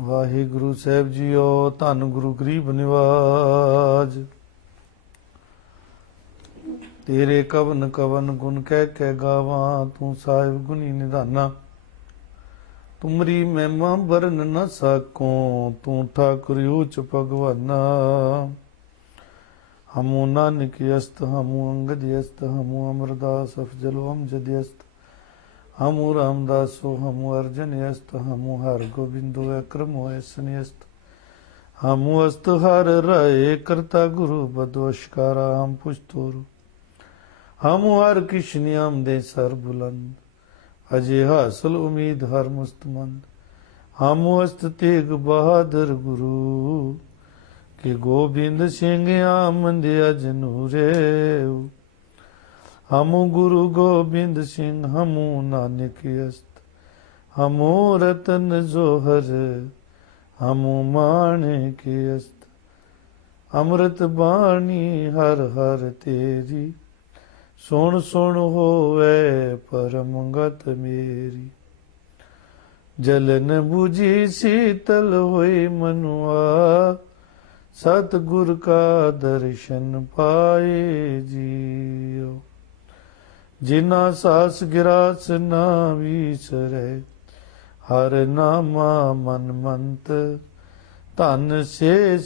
ਵਾਹਿਗੁਰੂ ਸਾਹਿਬ JIO. ਧੰਨ ਗੁਰੂ ਗਰੀਬ ਨਿਵਾਜ। ਤੇਰੇ ਕਵਨ ਕਵਨ ਗੁਣ ਕਹਿ ਗਾਵਾਂ, ਤੂੰ ਸਾਹਿਬ ਗੁਣੀ ਨਿਧਾਨਾ। ਤੁਮਰੀ ਮਹਿਮਾ ਵਰਨ ਨ ਸਕੋ, ਤੂੰ ਠਾਕੁਰ ਊਚ ਭਗਵਾਨਾ। ਹਮੂ ਨਾਨਕ ਅਸਤ ਹਮੂ ਅੰਗਦ ਅਸਤ, ਹਮੂ ਅਮਰਦਾਸ ਅਫਜਲ ਅਮਜਦ ਅਸਤ, हमू रामदासो हमू अर्जन अस्त, हमू हर गोबिंदो अक्रमो ऐसन अस्त। हमू अस्त हर राय करता गुरु बदोशकारा, हम पुष्तोरु हमू हर किशनियाम दे सर बुलंद, अजय हासिल उम्मीद हर मुस्तमंद। हमू अस्त तेग बहादुर गुरु, के गोबिंद सिंह आमद अजनूरे। हमू गुरु गोबिंद सिंह हमू नानक अस्त, हमू रतन जोहर हमू माणिक अस्त। अमृत बाणी हर हर तेरी, सुन सुन होवे परम गत मेरी। जलन बुझी शीतल होई मनुआ, सतगुर का दर्शन पाए जियो। जिना सास गिरास ना विसरै, हर नामा मन मंत। धन से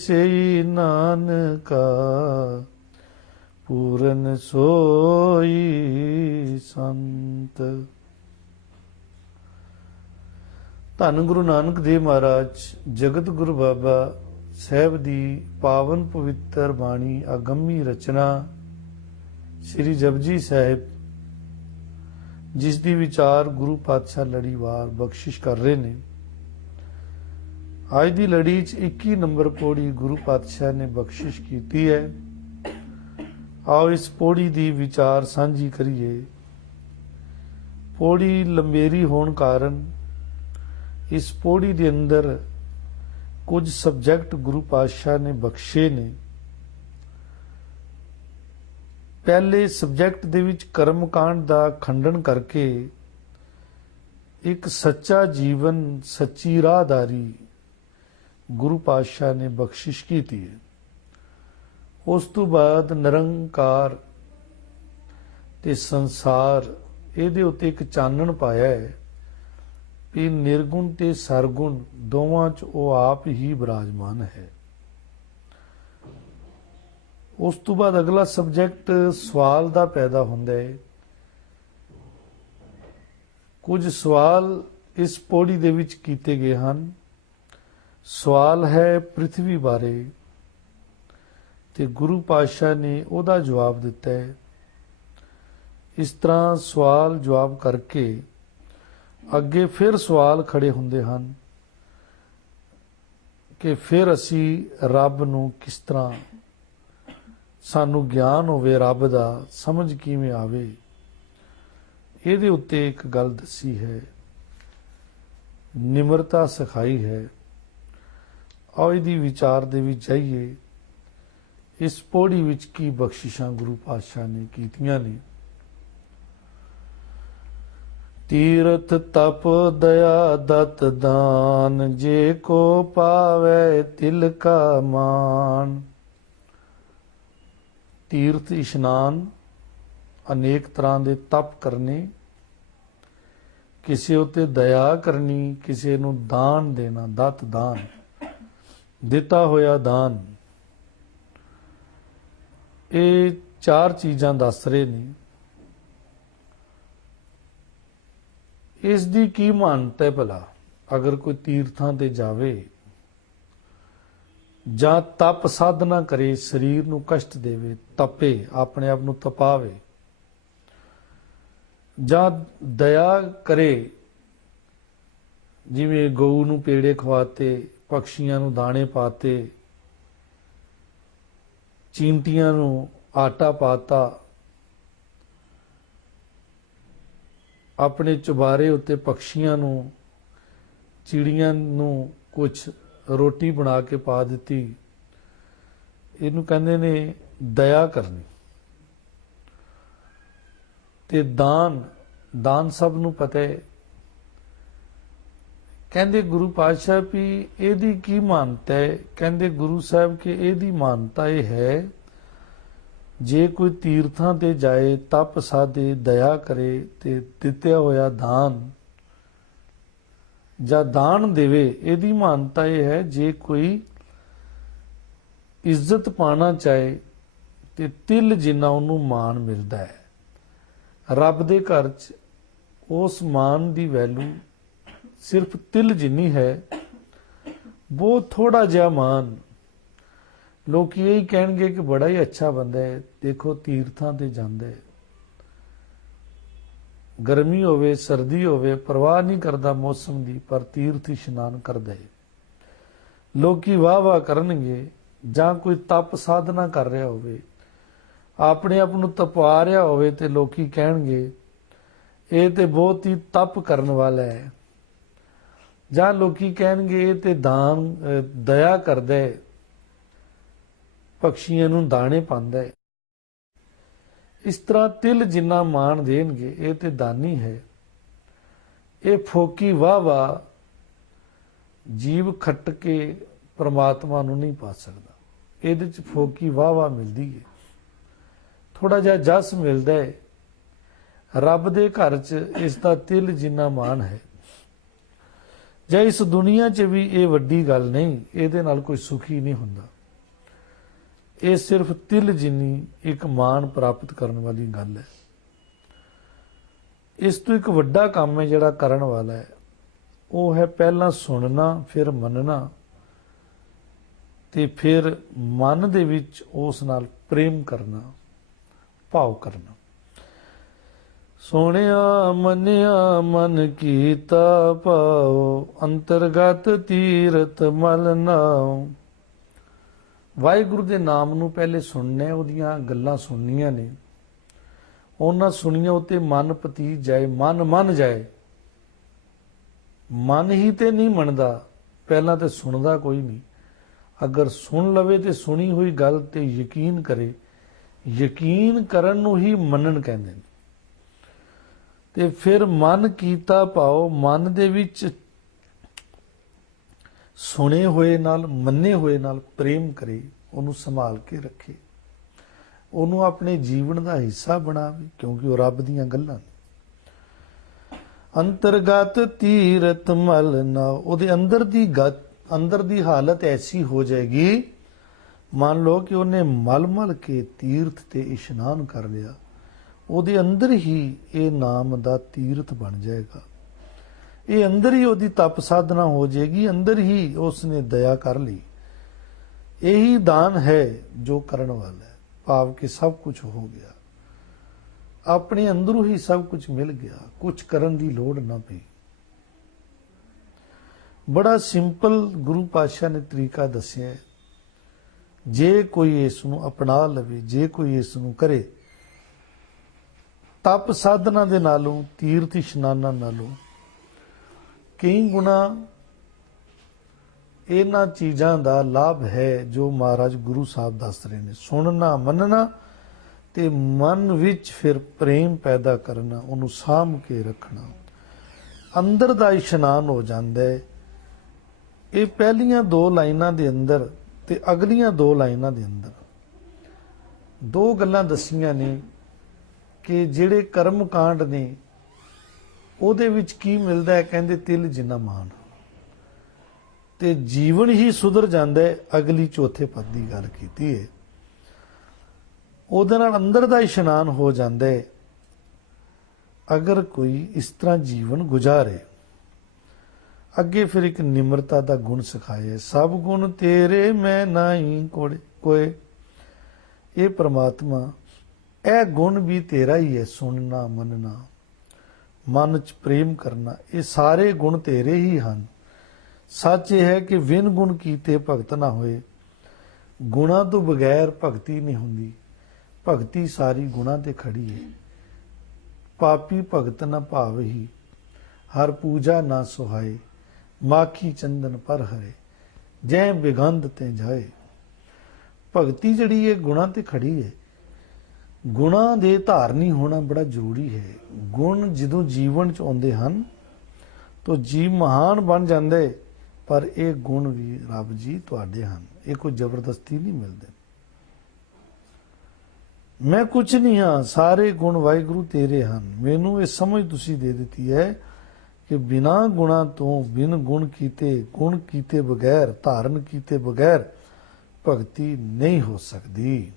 नानका, पूरन सोई संत। ਧੰਨ ਗੁਰੂ ਨਾਨਕ ਦੇਵ ਮਹਾਰਾਜ ਜਗਤ ਗੁਰੂ ਬਾਬਾ ਸਾਹਿਬ ਦੀ ਪਾਵਨ ਪਵਿੱਤਰ ਬਾਣੀ ਅਗੰਮੀ ਰਚਨਾ ਸ੍ਰੀ ਜਪਜੀ ਸਾਹਿਬ, ਜਿਸ ਦੀ ਵਿਚਾਰ ਗੁਰੂ ਪਾਤਸ਼ਾਹ ਲੜੀਵਾਰ ਬਖਸ਼ਿਸ਼ ਕਰ ਰਹੇ ਨੇ। ਅੱਜ ਦੀ ਲੜੀ 'ਚ 21 ਨੰਬਰ ਪੌੜੀ ਗੁਰੂ ਪਾਤਸ਼ਾਹ ਨੇ ਬਖਸ਼ਿਸ਼ ਕੀਤੀ ਹੈ। ਆਓ ਇਸ ਪੌੜੀ ਦੀ ਵਿਚਾਰ ਸਾਂਝੀ ਕਰੀਏ। ਪੌੜੀ ਲੰਬੇਰੀ ਹੋਣ ਕਾਰਨ ਇਸ ਪੌੜੀ ਦੇ ਅੰਦਰ ਕੁਝ ਸਬਜੈਕਟ ਗੁਰੂ ਪਾਤਸ਼ਾਹ ਨੇ ਬਖਸ਼ੇ ਨੇ। ਪਹਿਲੇ ਸਬਜੈਕਟ ਦੇ ਵਿੱਚ ਕਰਮਕਾਂਡ ਦਾ ਖੰਡਨ ਕਰਕੇ ਇੱਕ ਸੱਚਾ ਜੀਵਨ, ਸੱਚੀ ਰਾਹਦਾਰੀ ਗੁਰੂ ਪਾਤਸ਼ਾਹ ਨੇ ਬਖਸ਼ਿਸ਼ ਕੀਤੀ ਹੈ। ਉਸ ਤੋਂ ਬਾਅਦ ਨਿਰੰਕਾਰ ਤੇ ਸੰਸਾਰ, ਇਹਦੇ ਉੱਤੇ ਇੱਕ ਚਾਨਣ ਪਾਇਆ ਹੈ ਵੀ ਨਿਰਗੁਣ ਤੇ ਸਰਗੁਣ ਦੋਵਾਂ 'ਚ ਉਹ ਆਪ ਹੀ ਬਿਰਾਜਮਾਨ ਹੈ। ਉਸ ਤੋਂ ਬਾਅਦ ਅਗਲਾ ਸਬਜੈਕਟ ਸਵਾਲ ਦਾ ਪੈਦਾ ਹੁੰਦਾ ਹੈ। ਕੁਝ ਸਵਾਲ ਇਸ ਪੌੜੀ ਦੇ ਵਿੱਚ ਕੀਤੇ ਗਏ ਹਨ। ਸਵਾਲ ਹੈ ਪ੍ਰਿਥਵੀ ਬਾਰੇ ਤੇ ਗੁਰੂ ਪਾਤਸ਼ਾਹ ਨੇ ਉਹਦਾ ਜਵਾਬ ਦਿੱਤਾ ਹੈ। ਇਸ ਤਰ੍ਹਾਂ ਸਵਾਲ ਜਵਾਬ ਕਰਕੇ ਅੱਗੇ ਫਿਰ ਸਵਾਲ ਖੜੇ ਹੁੰਦੇ ਹਨ ਕਿ ਫਿਰ ਅਸੀਂ ਰੱਬ ਨੂੰ ਕਿਸ ਤਰ੍ਹਾਂ, ਸਾਨੂੰ ਗਿਆਨ ਹੋਵੇ ਰੱਬ ਦਾ, ਸਮਝ ਕਿਵੇਂ ਆਵੇ। ਇਹਦੇ ਉੱਤੇ ਇੱਕ ਗੱਲ ਦੱਸੀ ਹੈ, ਨਿਮਰਤਾ ਸਿਖਾਈ ਹੈ। ਆਓ ਇਹਦੀ ਵਿਚਾਰ ਦੇ ਵਿੱਚ ਜਾਈਏ। ਇਸ ਪੌੜੀ ਵਿੱਚ ਕੀ ਬਖਸ਼ਿਸ਼ਾਂ ਗੁਰੂ ਪਾਤਸ਼ਾਹ ਨੇ ਕੀਤੀਆਂ ਨੇ। ਤੀਰਥ ਤਪ ਦਇਆ ਦਤ ਦਾਨ, ਜੇ ਕੋ ਪਾਵੇ ਤਿਲ ਕਾ ਮਾਨ। ਤੀਰਥ ਇਸ਼ਨਾਨ, ਅਨੇਕ ਤਰ੍ਹਾਂ ਦੇ ਤਪ ਕਰਨੇ, ਕਿਸੇ ਉੱਤੇ ਦਇਆ ਕਰਨੀ, ਕਿਸੇ ਨੂੰ ਦਾਨ ਦੇਣਾ, ਦਤ ਦਾਨ, ਦਿੱਤਾ ਹੋਇਆ ਦਾਨ। ਇਹ ਚਾਰ ਚੀਜ਼ਾਂ ਦੱਸ ਰਹੇ ਨੇ। ਇਸ ਦੀ ਕੀ ਮਾਨਤਾ ਹੈ ਭਲਾ? ਅਗਰ ਕੋਈ ਤੀਰਥਾਂ ਤੇ ਜਾਵੇ ਜਾਂ ਤਪ ਸਾਧਨਾ ਕਰੇ, ਸਰੀਰ ਨੂੰ ਕਸ਼ਟ ਦੇਵੇ, ਤਪੇ, ਆਪਣੇ ਆਪ ਨੂੰ ਤਪਾਵੇ, ਜਾਂ ਦਇਆ ਕਰੇ, ਜਿਵੇਂ ਗਊ ਨੂੰ ਪੇੜੇ ਖਵਾਤੇ, ਪਕਸ਼ੀਆਂ ਨੂੰ ਦਾਣੇ ਪਾਤੇ, ਚੀਂਟੀਆਂ ਨੂੰ ਆਟਾ ਪਾਤਾ, ਆਪਣੇ ਚੁਬਾਰੇ ਉੱਤੇ ਪਕਸ਼ੀਆਂ ਨੂੰ, ਚਿੜੀਆਂ ਨੂੰ ਕੁਝ ਰੋਟੀ ਬਣਾ ਕੇ ਪਾ ਦਿੱਤੀ। ਇਹਨੂੰ ਕਹਿੰਦੇ ਨੇ ਦਇਆ ਕਰਨੀ। ਤੇ ਦਾਨ, ਦਾਨ ਸਭ ਨੂੰ ਪਤਾ ਹੈ ਕਹਿੰਦੇ ਗੁਰੂ ਪਾਤਸ਼ਾਹ ਵੀ ਇਹਦੀ ਕੀ ਮਾਨਤਾ ਹੈ? ਕਹਿੰਦੇ ਗੁਰੂ ਸਾਹਿਬ ਕਿ ਇਹਦੀ ਮਾਨਤਾ ਇਹ ਹੈ, ਜੇ ਕੋਈ ਤੀਰਥਾਂ ਤੇ ਜਾਏ, ਤਪ ਸਾਧੇ, ਦਇਆ ਕਰੇ ਤੇ ਦਿੱਤਿਆ ਹੋਇਆ ਦਾਨ ਜਾਂ ਦਾਨ ਦੇਵੇ, ਇਹਦੀ ਮਾਨਤਾ ਇਹ ਹੈ, ਜੇ ਕੋਈ ਇੱਜ਼ਤ ਪਾਣਾ ਚਾਹੇ ਤੇ ਤਿਲ ਜਿੰਨਾ ਉਹਨੂੰ ਮਾਣ ਮਿਲਦਾ ਹੈ। ਰੱਬ ਦੇ ਘਰ 'ਚ ਉਸ ਮਾਣ ਦੀ ਵੈਲੂ ਸਿਰਫ ਤਿਲ ਜਿੰਨੀ ਹੈ, ਬਹੁਤ ਥੋੜਾ ਜਿਹਾ ਮਾਣ। ਲੋਕ ਇਹੀ ਕਹਿਣਗੇ ਕਿ ਬੜਾ ਹੀ ਅੱਛਾ ਬੰਦਾ ਹੈ, ਦੇਖੋ ਤੀਰਥਾਂ ਤੇ ਜਾਂਦਾ ਹੈ, ਗਰਮੀ ਹੋਵੇ ਸਰਦੀ ਹੋਵੇ ਪਰਵਾਹ ਨਹੀਂ ਕਰਦਾ ਮੌਸਮ ਦੀ, ਪਰ ਤੀਰਥ ਇਸ਼ਨਾਨ ਕਰਦਾ ਹੈ। ਲੋਕੀ ਵਾਹ ਵਾਹ ਕਰਨਗੇ। ਜਾਂ ਕੋਈ ਤਪ ਸਾਧਨਾ ਕਰ ਰਿਹਾ ਹੋਵੇ, ਆਪਣੇ ਆਪ ਨੂੰ ਤਪਾ ਰਿਹਾ ਹੋਵੇ, ਤੇ ਲੋਕੀ ਕਹਿਣਗੇ ਇਹ ਤੇ ਬਹੁਤ ਹੀ ਤਪ ਕਰਨ ਵਾਲਾ ਹੈ। ਜਾਂ ਲੋਕੀ ਕਹਿਣਗੇ ਇਹ ਤੇ ਦਾਨ ਦਇਆ ਕਰਦਾ ਹੈ, ਪਕਸ਼ੀਆਂ ਨੂੰ ਦਾਣੇ ਪਾਉਂਦਾ ਹੈ। ਇਸ ਤਰ੍ਹਾਂ ਤਿਲ ਜਿੰਨਾ ਮਾਣ ਦੇਣਗੇ, ਇਹ ਤੇ ਦਾਨੀ ਹੈ। ਇਹ ਫੋਕੀ ਵਾਹ ਵਾਹ ਜੀਵ ਖੱਟ ਕੇ ਪਰਮਾਤਮਾ ਨੂੰ ਨਹੀਂ ਪਾ ਸਕਦਾ। ਇਹਦੇ ਚ ਫੋਕੀ ਵਾਹ ਵਾਹ ਮਿਲਦੀ ਹੈ, ਥੋੜਾ ਜਿਹਾ ਜਸ ਮਿਲਦਾ ਹੈ। ਰੱਬ ਦੇ ਘਰ 'ਚ ਇਸ ਦਾ ਤਿਲ ਜਿੰਨਾ ਮਾਣ ਹੈ। ਜਾਂ ਇਸ ਦੁਨੀਆ 'ਚ ਵੀ ਇਹ ਵੱਡੀ ਗੱਲ ਨਹੀਂ, ਇਹਦੇ ਨਾਲ ਕੋਈ ਸੁਖੀ ਨਹੀਂ ਹੁੰਦਾ। ਇਹ ਸਿਰਫ ਤਿਲ ਜਿੰਨੀ ਇੱਕ ਮਾਣ ਪ੍ਰਾਪਤ ਕਰਨ ਵਾਲੀ ਗੱਲ ਹੈ। ਇਸ ਤੋਂ ਇੱਕ ਵੱਡਾ ਕੰਮ ਹੈ ਜਿਹੜਾ ਕਰਨ ਵਾਲਾ ਹੈ, ਉਹ ਹੈ ਪਹਿਲਾਂ ਸੁਣਨਾ, ਫਿਰ ਮੰਨਣਾ, ਤੇ ਫਿਰ ਮਨ ਦੇ ਵਿੱਚ ਉਸ ਨਾਲ ਪ੍ਰੇਮ ਕਰਨਾ, ਭਾਵ ਕਰਨਾ। ਸੋਹਣਿਆ ਮੰਨਿਆ ਮਨ ਕੀਤਾ ਭਾਉ, ਅੰਤਰਗਤ ਤੀਰਥ ਮਲ ਨਾਉ। ਵਾਹਿਗੁਰੂ ਦੇ ਨਾਮ ਨੂੰ ਪਹਿਲੇ ਸੁਣਨਾ, ਉਹਦੀਆਂ ਗੱਲਾਂ ਸੁਣਨੀਆਂ ਨੇ, ਉਹਨਾਂ ਸੁਣੀਆਂ ਉਤੇ ਮਨ ਪਤੀਤ ਜਾਏ, ਮਨ ਮੰਨ ਜਾਏ। ਮਨ ਹੀ ਤੇ ਨਹੀਂ ਮੰਨਦਾ, ਪਹਿਲਾਂ ਤੇ ਸੁਣਦਾ ਕੋਈ ਨਹੀਂ। ਅਗਰ ਸੁਣ ਲਵੇ ਤੇ ਸੁਣੀ ਹੋਈ ਗੱਲ ਤੇ ਯਕੀਨ ਕਰੇ, ਯਕੀਨ ਕਰਨ ਨੂੰ ਹੀ ਮੰਨਣ ਕਹਿੰਦੇ ਨੇ। ਤੇ ਫਿਰ ਮਨ ਕੀਤਾ ਭਾਉ, ਮਨ ਦੇ ਵਿੱਚ ਸੁਣੇ ਹੋਏ ਨਾਲ ਮੰਨੇ ਹੋਏ ਨਾਲ ਪ੍ਰੇਮ ਕਰੇ, ਉਹਨੂੰ ਸੰਭਾਲ ਕੇ ਰੱਖੇ, ਉਹਨੂੰ ਆਪਣੇ ਜੀਵਨ ਦਾ ਹਿੱਸਾ ਬਣਾਵੇ, ਕਿਉਂਕਿ ਉਹ ਰੱਬ ਦੀਆਂ ਗੱਲਾਂ ਨੇ। ਅੰਤਰਗਤ ਤੀਰਥ ਮਲ ਨਾ, ਉਹਦੇ ਅੰਦਰ ਦੀ ਹਾਲਤ ਐਸੀ ਹੋ ਜਾਏਗੀ, ਮੰਨ ਲਓ ਕਿ ਉਹਨੇ ਮਲ ਮਲ ਕੇ ਤੀਰਥ ਤੇ ਇਸ਼ਨਾਨ ਕਰ ਲਿਆ, ਉਹਦੇ ਅੰਦਰ ਹੀ ਇਹ ਨਾਮ ਦਾ ਤੀਰਥ ਬਣ ਜਾਏਗਾ। ਇਹ ਅੰਦਰ ਹੀ ਉਹਦੀ ਤਪ ਸਾਧਨਾ ਹੋ ਜਾਏਗੀ, ਅੰਦਰ ਹੀ ਉਸਨੇ ਦਇਆ ਕਰ ਲਈ। ਇਹੀ ਦਾਨ ਹੈ ਜੋ ਕਰਨ ਵਾਲਾ ਹੈ, ਭਾਵ ਕਿ ਸਭ ਕੁਝ ਹੋ ਗਿਆ, ਆਪਣੇ ਅੰਦਰੋਂ ਹੀ ਸਭ ਕੁਝ ਮਿਲ ਗਿਆ, ਕੁਝ ਕਰਨ ਦੀ ਲੋੜ ਨਾ ਪਈ। ਬੜਾ ਸਿੰਪਲ ਗੁਰੂ ਪਾਤਸ਼ਾਹ ਨੇ ਤਰੀਕਾ ਦੱਸਿਆ। ਜੇ ਕੋਈ ਇਸ ਨੂੰ ਅਪਣਾ ਲਵੇ, ਜੇ ਕੋਈ ਇਸ ਨੂੰ ਕਰੇ, ਤਪ ਸਾਧਨਾ ਦੇ ਨਾਲੋਂ, ਤੀਰਥ ਇਸ਼ਨਾਨਾਂ ਨਾਲੋਂ ਕਈ ਗੁਣਾ ਇਹਨਾਂ ਚੀਜ਼ਾਂ ਦਾ ਲਾਭ ਹੈ ਜੋ ਮਹਾਰਾਜ ਗੁਰੂ ਸਾਹਿਬ ਦੱਸ ਰਹੇ ਨੇ। ਸੁਣਨਾ, ਮੰਨਣਾ ਤੇ ਮਨ ਵਿੱਚ ਫਿਰ ਪ੍ਰੇਮ ਪੈਦਾ ਕਰਨਾ, ਉਹਨੂੰ ਸਾਂਭ ਕੇ ਰੱਖਣਾ, ਅੰਦਰ ਦਾ ਇਸ਼ਨਾਨ ਹੋ ਜਾਂਦਾ ਹੈ। ਇਹ ਪਹਿਲੀਆਂ 2 ਲਾਈਨਾਂ ਦੇ ਅੰਦਰ ਤੇ ਅਗਲੀਆਂ 2 ਲਾਈਨਾਂ ਦੇ ਅੰਦਰ 2 ਗੱਲਾਂ ਦੱਸੀਆਂ ਨੇ ਕਿ ਜਿਹੜੇ ਕਰਮ ਕਾਂਡ ਨੇ ਉਹਦੇ ਵਿੱਚ ਕੀ ਮਿਲਦਾ ਹੈ। ਕਹਿੰਦੇ ਤਿਲ ਜਿੰਨਾ ਮਾਣ, ਤੇ ਜੀਵਨ ਹੀ ਸੁਧਰ ਜਾਂਦਾ ਹੈ। ਅਗਲੀ ਚੌਥੇ ਪਦ ਦੀ ਗੱਲ ਕੀਤੀ ਹੈ, ਉਹਦੇ ਨਾਲ ਅੰਦਰ ਦਾ ਇਸ਼ਨਾਨ ਹੋ ਜਾਂਦਾ ਹੈ। ਅਗਰ ਕੋਈ ਇਸ ਤਰ੍ਹਾਂ ਜੀਵਨ ਗੁਜ਼ਾਰੇ, ਅੱਗੇ ਫਿਰ ਇੱਕ ਨਿਮਰਤਾ ਦਾ ਗੁਣ ਸਿਖਾਇਆ। ਸਭ ਗੁਣ ਤੇਰੇ ਮੈਂ ਨਹੀਂ ਕੋਏ। ਇਹ ਪ੍ਰਮਾਤਮਾ, ਇਹ ਗੁਣ ਵੀ ਤੇਰਾ ਹੀ ਹੈ। ਸੁਣਨਾ, ਮੰਨਣਾ, ਮਨ 'ਚ ਪ੍ਰੇਮ ਕਰਨਾ, ਇਹ ਸਾਰੇ ਗੁਣ ਤੇਰੇ ਹੀ ਹਨ। ਸੱਚ ਇਹ ਹੈ ਕਿ ਵਿਨ ਗੁਣ ਕੀਤੇ ਭਗਤ ਨਾ ਹੋਏ। ਗੁਣਾਂ ਤੋਂ ਬਗੈਰ ਭਗਤੀ ਨਹੀਂ ਹੁੰਦੀ, ਭਗਤੀ ਸਾਰੀ ਗੁਣਾਂ ਤੇ ਖੜੀ ਹੈ। ਪਾਪੀ ਭਗਤ ਨਾ ਭਾਵਹੀ, ਹਰ ਪੂਜਾ ਨਾ ਸੁਹਾਏ। ਮਾਖੀ ਚੰਦਨ ਪਰ ਹਰੇ, ਜੈ ਬਿਗੰਧ ਤੇ ਜਾਏ। ਭਗਤੀ ਜਿਹੜੀ ਹੈ ਗੁਣਾਂ ਤੇ ਖੜੀ ਹੈ। ਗੁਣਾਂ ਦੇ ਧਾਰਨੀ ਹੋਣਾ ਬੜਾ ਜ਼ਰੂਰੀ ਹੈ। ਗੁਣ ਜਦੋਂ ਜੀਵਨ 'ਚ ਆਉਂਦੇ ਹਨ तो जीव महान बन जाते, पर ये गुण भी रब जी तुहाडे हन, ये कोई जबरदस्ती नहीं मिलते। मैं कुछ नहीं हाँ, सारे गुण वाहिगुरु तेरे हन। मैनू ये समझ तुसी दे दी है कि बिना गुणा तो, बिन गुण कीते बगैर, धारण कीते बगैर भगती नहीं हो सकती।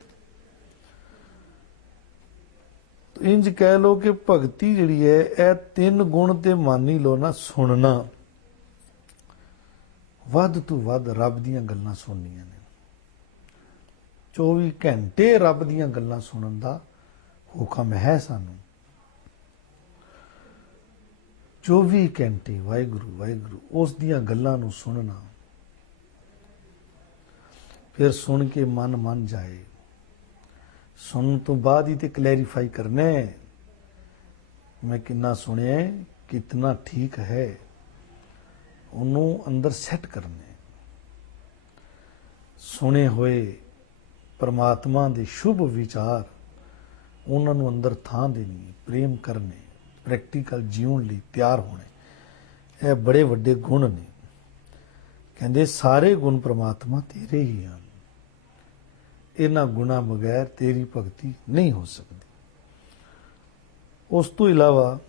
तो इंज कह लो कि भगती जिहड़ी है यह 3 गुण ते मानी लो ना, सुनना, वध तो वध रब दीयां गल्लां सुननियां ने। 24 घंटे रब दीयां गल्लां सुनन दा हुक्म है सानू। 24 घंटे वाहिगुरु वाहिगुरु उस दियां गल्लां नू सुनना, फिर सुन के मन मन जाए। सुनने तो बाद ही तो क्लैरीफाई करने, मैं कितना सुनिया, कितना ठीक है, उन्होंने अंदर सैट करने। सुने हुए परमात्मा के शुभ विचार उन्होंने अंदर थां देनी, प्रेम करने, प्रैक्टिकल जीवन लिए तैयार होने। यह बड़े वड्डे गुण ने। कहते सारे गुण परमात्मा तेरे ही हैं, इन्हां गुणा बगैर तेरी भगती नहीं हो सकती। उस तो इलावा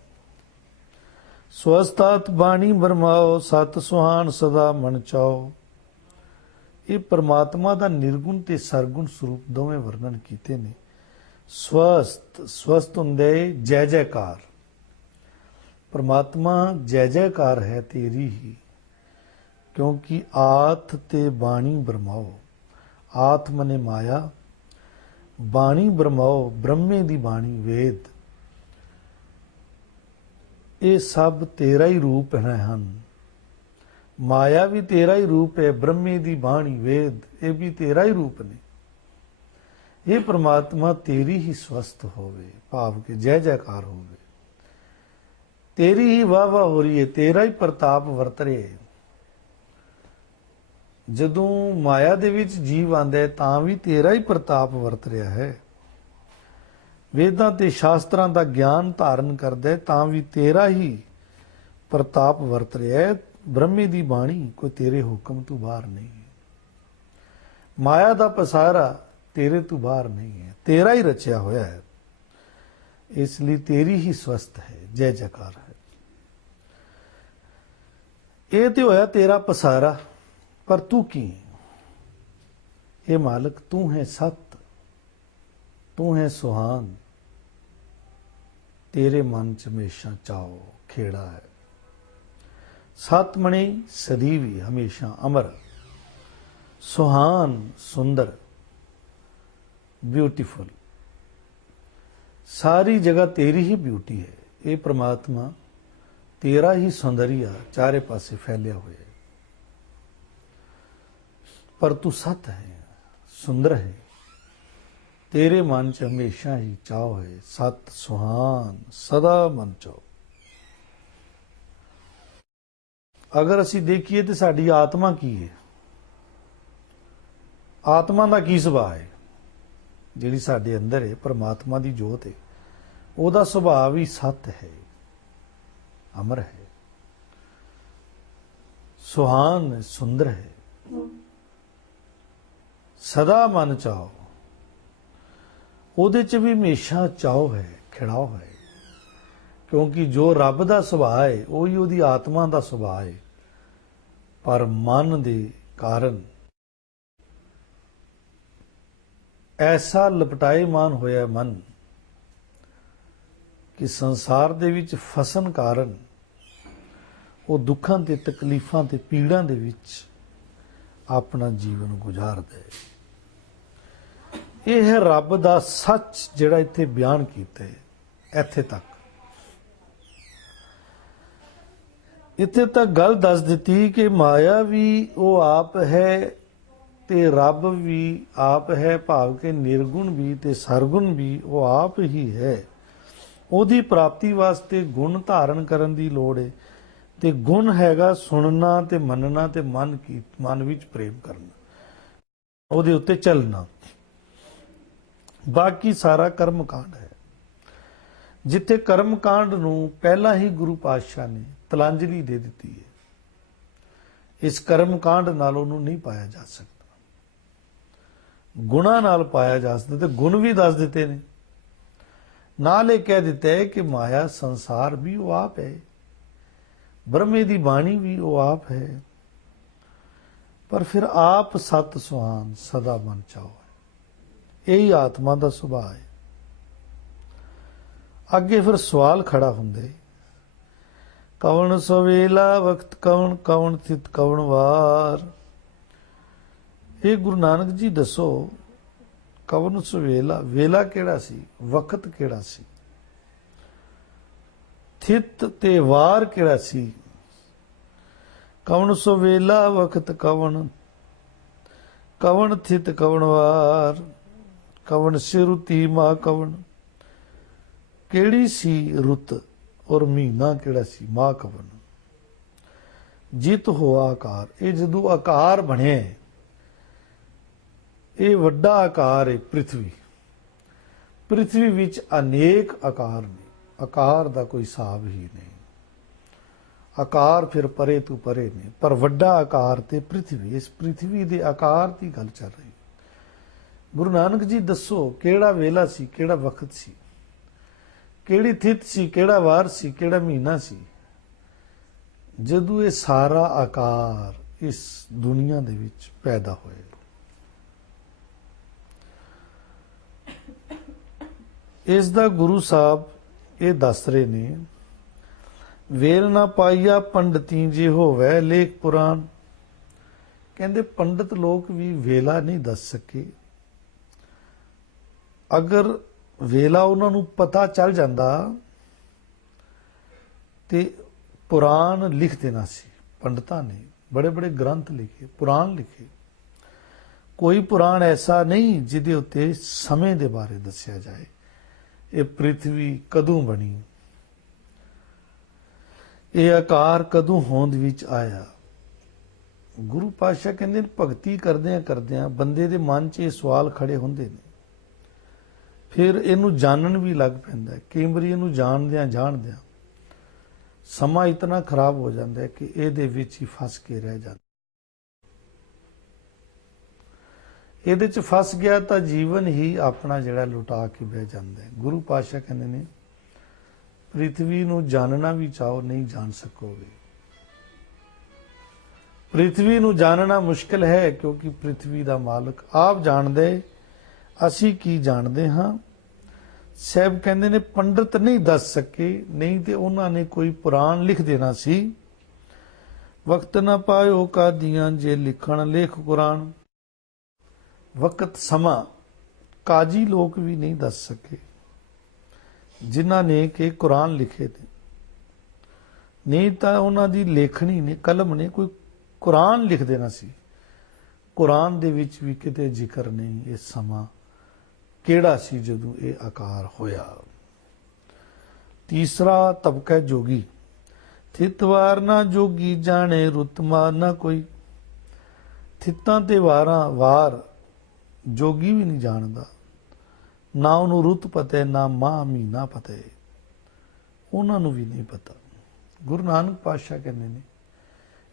स्वस्थात बाणी बरमाओ, सत सुहान सदा मन चाओ। ये परमात्मा का निर्गुण ते सरगुण स्वरूप दोवें वर्णन किए ने। स्वस्थ हुंदे जय जयकार, परमात्मा जय जयकार है तेरी ही, क्योंकि आथ ते बाणी बरमाओ। आथ मने माया, बाणी बरमाओ ब्रह्मे दी बाणी वेद, ये सब तेरा ही रूप हैं। माया भी तेरा ही रूप है, ब्रह्मे दी बाणी वेद ये भी तेरा ही रूप ने। ये परमात्मा तेरी ही स्वस्थ होवे, भाव के जय जयकार होवे, तेरी ही वाह वाह हो रही है, तेरा ही प्रताप वरत रहे है। जदों माया दे विच जीव आंदा है तां भी तेरा ही प्रताप वरत रहा है। वेदां ते शास्त्रां दा ज्ञान धारण करदा है तां भी तेरा ही प्रताप वरत रहा है। ब्रह्मे दी बाणी कोई तेरे हुक्म तो बाहर नहीं है। माया दा पसारा तेरे तो बाहर नहीं है, तेरा ही रचिया होया है, इसलिए तेरी ही स्वस्थ है, जय जयकार है। ये तो होया तेरा पसारा, पर तू की ये मालिक, तू है सत, तू है सुहान, तेरे मन च हमेशा चाओ खेड़ा है। सतमणि सदीवी हमेशा अमर, सुहान सुंदर ब्यूटीफुल, सारी जगह तेरी ही ब्यूटी है। ये परमात्मा तेरा ही सौंदर्य चारे पासे फैलिया हुआ है, पर तू सत है, सुंदर है, तेरे मन च हमेशा ही चाव है। सत सुहान सदा मन चाओ। अगर असी देखिए तो साड़ी आत्मा की है, आत्मा का की सुभाव है, जिहड़ी साडे अंदर है परमात्मा की जोत है, ਉਹਦਾ सुभाव ही सत है, अमर है, सुहान है, सुंदर है, सदा मन चाओ। ਉਹਦੇ च भी हमेशा चाओ है, खिड़ाओ है, क्योंकि जो रब का सुभाव है वही ਉਹਦੀ आत्मा का सुभाव है। पर मन के कारण ऐसा लपटाएमान होया मन कि संसार दे विच फसन कारण वो दुखां ते तकलीफां ते पीड़ां दे विच अपना जीवन गुजारदा है। यह है रब दा सच जिहड़ा इत्थे बयान कीता है। इत्थे तक इत्थे तक गल दस दिती कि माया भी वो आप है ते रब भी आप है, भाव के निर्गुण भी ते सरगुण भी वो आप ही है। ਉਹਦੀ प्राप्ति वास्ते गुण धारण करन दी लोड़ है, ते गुण हैगा सुनना ते मनना ते मन विच प्रेम करना, ਉਹਦੇ उत्ते चलना। बाकी सारा कर्म कांड है। जिथे कर्म कांड नूं पहला ही गुरु पातशाह ने ਤਲਾਂਜਲੀ ਦੇ ਦਿੱਤੀ ਹੈ। ਇਸ ਕਰਮ ਕਾਂਡ ਨਾਲ ਉਹਨੂੰ ਨਹੀਂ ਪਾਇਆ ਜਾ ਸਕਦਾ, ਗੁਣਾ ਨਾਲ ਪਾਇਆ ਜਾ ਸਕਦਾ। ਤੇ ਗੁਣ ਵੀ ਦੱਸ ਦਿੱਤੇ ਨੇ, ਨਾਲ ਇਹ ਕਹਿ ਦਿੱਤਾ ਹੈ ਕਿ ਮਾਇਆ ਸੰਸਾਰ ਵੀ ਉਹ ਆਪ ਹੈ, ਬ੍ਰਹਮੇ ਦੀ ਬਾਣੀ ਵੀ ਉਹ ਆਪ ਹੈ, ਪਰ ਫਿਰ ਆਪ ਸਤ ਸੁਹਾਨ ਸਦਾ ਮਨ ਚਾਓ, ਇਹੀ ਆਤਮਾ ਦਾ ਸੁਭਾਅ ਹੈ। ਅੱਗੇ ਫਿਰ ਸਵਾਲ ਖੜਾ ਹੁੰਦੇ, ਕਵਣ ਸਵੇਲਾ ਵਕਤ ਕਵਣ, ਕਵਣ ਥਿਤ ਕਵਣ ਵਾਰ। ਇਹ ਗੁਰੂ ਨਾਨਕ ਜੀ ਦੱਸੋ, ਕਵਣ ਸਵੇਲਾ, ਵੇਲਾ ਕਿਹੜਾ ਸੀ, ਵਕਤ ਕਿਹੜਾ ਸੀ, ਥਿਤ ਤੇ ਵਾਰ ਕਿਹੜਾ ਸੀ। ਕਵਣ ਸਵੇਲਾ ਵਕਤ ਕਵਣ, ਕਵਣ ਥਿਤ ਕਵਣ ਵਾਰ, ਕਵਣ ਸਿਰੁਤੀ ਮਾ ਕਵਣ, ਕਿਹੜੀ ਸੀ ਰੁੱਤ ਔਰ ਮਹੀਨਾ ਕਿਹੜਾ ਸੀ, ਮਾ ਕਵਣ। ਜਿਤ ਹੋਆ ਆਕਾਰ, ਇਹ ਜਦੋਂ ਆਕਾਰ ਬਣਿਆ, ਇਹ ਵੱਡਾ ਆਕਾਰ ਹੈ ਪ੍ਰਿਥਵੀ। ਪ੍ਰਿਥਵੀ ਵਿੱਚ ਅਨੇਕ ਆਕਾਰ ਨੇ, ਆਕਾਰ ਦਾ ਕੋਈ ਹਿਸਾਬ ਹੀ ਨਹੀਂ। ਆਕਾਰ ਫਿਰ ਪਰੇ ਤੋਂ ਪਰੇ ਨੇ, ਪਰ ਵੱਡਾ ਆਕਾਰ ਤੇ ਪ੍ਰਿਥਵੀ, ਇਸ ਪ੍ਰਿਥਵੀ ਦੇ ਆਕਾਰ ਦੀ ਗੱਲ ਚੱਲ ਰਹੀ। ਗੁਰੂ ਨਾਨਕ ਜੀ ਦੱਸੋ ਕਿਹੜਾ ਵੇਲਾ ਸੀ, ਕਿਹੜਾ ਵਕਤ ਸੀ, ਕਿਹੜੀ ਥਿਤ ਸੀ, ਕਿਹੜਾ ਵਾਰ ਸੀ, ਕਿਹੜਾ ਮਹੀਨਾ ਸੀ, ਜਦੋਂ ਇਹ ਸਾਰਾ ਆਕਾਰ ਇਸ ਦੁਨੀਆ ਦੇ ਵਿੱਚ ਪੈਦਾ ਹੋਇਆ। ਇਸ ਦਾ ਗੁਰੂ ਸਾਹਿਬ ਇਹ ਦੱਸ ਰਹੇ ਨੇ, ਵੇਲ ਨਾ ਪਾਈਆ ਪੰਡਤੀ ਜੇ ਹੋਵੇ ਲੇਖ ਪੁਰਾਣ। ਕਹਿੰਦੇ ਪੰਡਤ ਲੋਕ ਵੀ ਵੇਲਾ ਨਹੀਂ ਦੱਸ ਸਕੇ। ਅਗਰ ਵੇਲਾ ਉਹਨਾਂ ਨੂੰ ਪਤਾ ਚੱਲ ਜਾਂਦਾ ਤੇ ਪੁਰਾਣ ਲਿਖ ਦੇਣਾ ਸੀ। ਪੰਡਤਾਂ ਨੇ ਬੜੇ ਬੜੇ ਗ੍ਰੰਥ ਲਿਖੇ, ਪੁਰਾਣ ਲਿਖੇ। ਕੋਈ ਪੁਰਾਣ ਐਸਾ ਨਹੀਂ ਜਿਹਦੇ ਉੱਤੇ ਸਮੇਂ ਦੇ ਬਾਰੇ ਦੱਸਿਆ ਜਾਏ, ਇਹ ਪ੍ਰਿਥਵੀ ਕਦੋਂ ਬਣੀ, ਇਹ ਆਕਾਰ ਕਦੋਂ ਹੋਂਦ ਵਿੱਚ ਆਇਆ। ਗੁਰੂ ਪਾਤਸ਼ਾਹ ਕਹਿੰਦੇ ਭਗਤੀ ਕਰਦਿਆਂ ਕਰਦਿਆਂ ਬੰਦੇ ਦੇ ਮਨ 'ਚ ਇਹ ਸਵਾਲ ਖੜੇ ਹੁੰਦੇ ਨੇ, ਫਿਰ ਇਹਨੂੰ ਜਾਣਨ ਵੀ ਲੱਗ ਪੈਂਦਾ। ਕਈ ਵਾਰੀ ਇਹਨੂੰ ਜਾਣਦਿਆਂ ਸਮਾਂ ਇਤਨਾ ਖਰਾਬ ਹੋ ਜਾਂਦਾ ਹੈ ਕਿ ਇਹਦੇ ਵਿੱਚ ਹੀ ਫਸ ਕੇ ਰਹਿ ਜਾਂਦਾ। ਇਹਦੇ 'ਚ ਫਸ ਗਿਆ ਤਾਂ ਜੀਵਨ ਹੀ ਆਪਣਾ ਜਿਹੜਾ ਲੁਟਾ ਕੇ ਬਹਿ ਜਾਂਦਾ ਹੈ। ਗੁਰੂ ਪਾਤਸ਼ਾਹ ਕਹਿੰਦੇ ਨੇ ਪ੍ਰਿਥਵੀ ਨੂੰ ਜਾਣਨਾ ਵੀ ਚਾਹੋ ਨਹੀਂ ਜਾਣ ਸਕੋਗੇ। ਪ੍ਰਿਥਵੀ ਨੂੰ ਜਾਣਨਾ ਮੁਸ਼ਕਿਲ ਹੈ, ਕਿਉਂਕਿ ਪ੍ਰਿਥਵੀ ਦਾ ਮਾਲਕ ਆਪ ਜਾਣਦੇ, ਅਸੀਂ ਕੀ ਜਾਣਦੇ ਹਾਂ। ਸਾਹਿਬ ਕਹਿੰਦੇ ਨੇ ਪੰਡਤ ਨਹੀਂ ਦੱਸ ਸਕੇ, ਨਹੀਂ ਤੇ ਉਹਨਾਂ ਨੇ ਕੋਈ ਪੁਰਾਣ ਲਿਖ ਦੇਣਾ ਸੀ। ਵਕਤ ਨਾ ਪਾਇਓ ਕਾਦੀਆਂ ਜੇ ਲਿਖਣ ਲੇਖ ਕੁਰਾਨ। ਵਕਤ ਸਮਾਂ ਕਾਜੀ ਲੋਕ ਵੀ ਨਹੀਂ ਦੱਸ ਸਕੇ, ਜਿਨ੍ਹਾਂ ਨੇ ਕਿ ਕੁਰਾਨ ਲਿਖੇ ਨੇ। ਨਹੀਂ ਤਾਂ ਉਹਨਾਂ ਦੀ ਲੇਖਣੀ ਨੇ, ਕਲਮ ਨੇ ਕੋਈ ਕੁਰਾਨ ਲਿਖ ਦੇਣਾ ਸੀ। ਕੁਰਾਨ ਦੇ ਵਿੱਚ ਵੀ ਕਿਤੇ ਜ਼ਿਕਰ ਨਹੀਂ ਇਹ ਸਮਾਂ ਕਿਹੜਾ ਸੀ ਜਦੋਂ ਇਹ ਆਕਾਰ ਹੋਇਆ। ਤੀਸਰਾ ਤਬਕਾ ਜੋਗੀ। ਥਿਤਵਾਰ ਨਾ ਜੋਗੀ ਜਾਣੇ ਰੁੱਤ ਮਾਰ ਨਾ ਕੋਈ। ਥਿੱਤਾਂ ਤੇ ਵਾਰਾਂ ਵਾਰ ਜੋਗੀ ਵੀ ਨਹੀਂ ਜਾਣਦਾ, ਨਾ ਉਹਨੂੰ ਰੁੱਤ ਪਤਾ, ਨਾ ਮਾਹ ਮਹੀਨਾ ਪਤਾ, ਉਹਨਾਂ ਨੂੰ ਵੀ ਨਹੀਂ ਪਤਾ। ਗੁਰੂ ਨਾਨਕ ਪਾਤਸ਼ਾਹ ਕਹਿੰਦੇ ਨੇ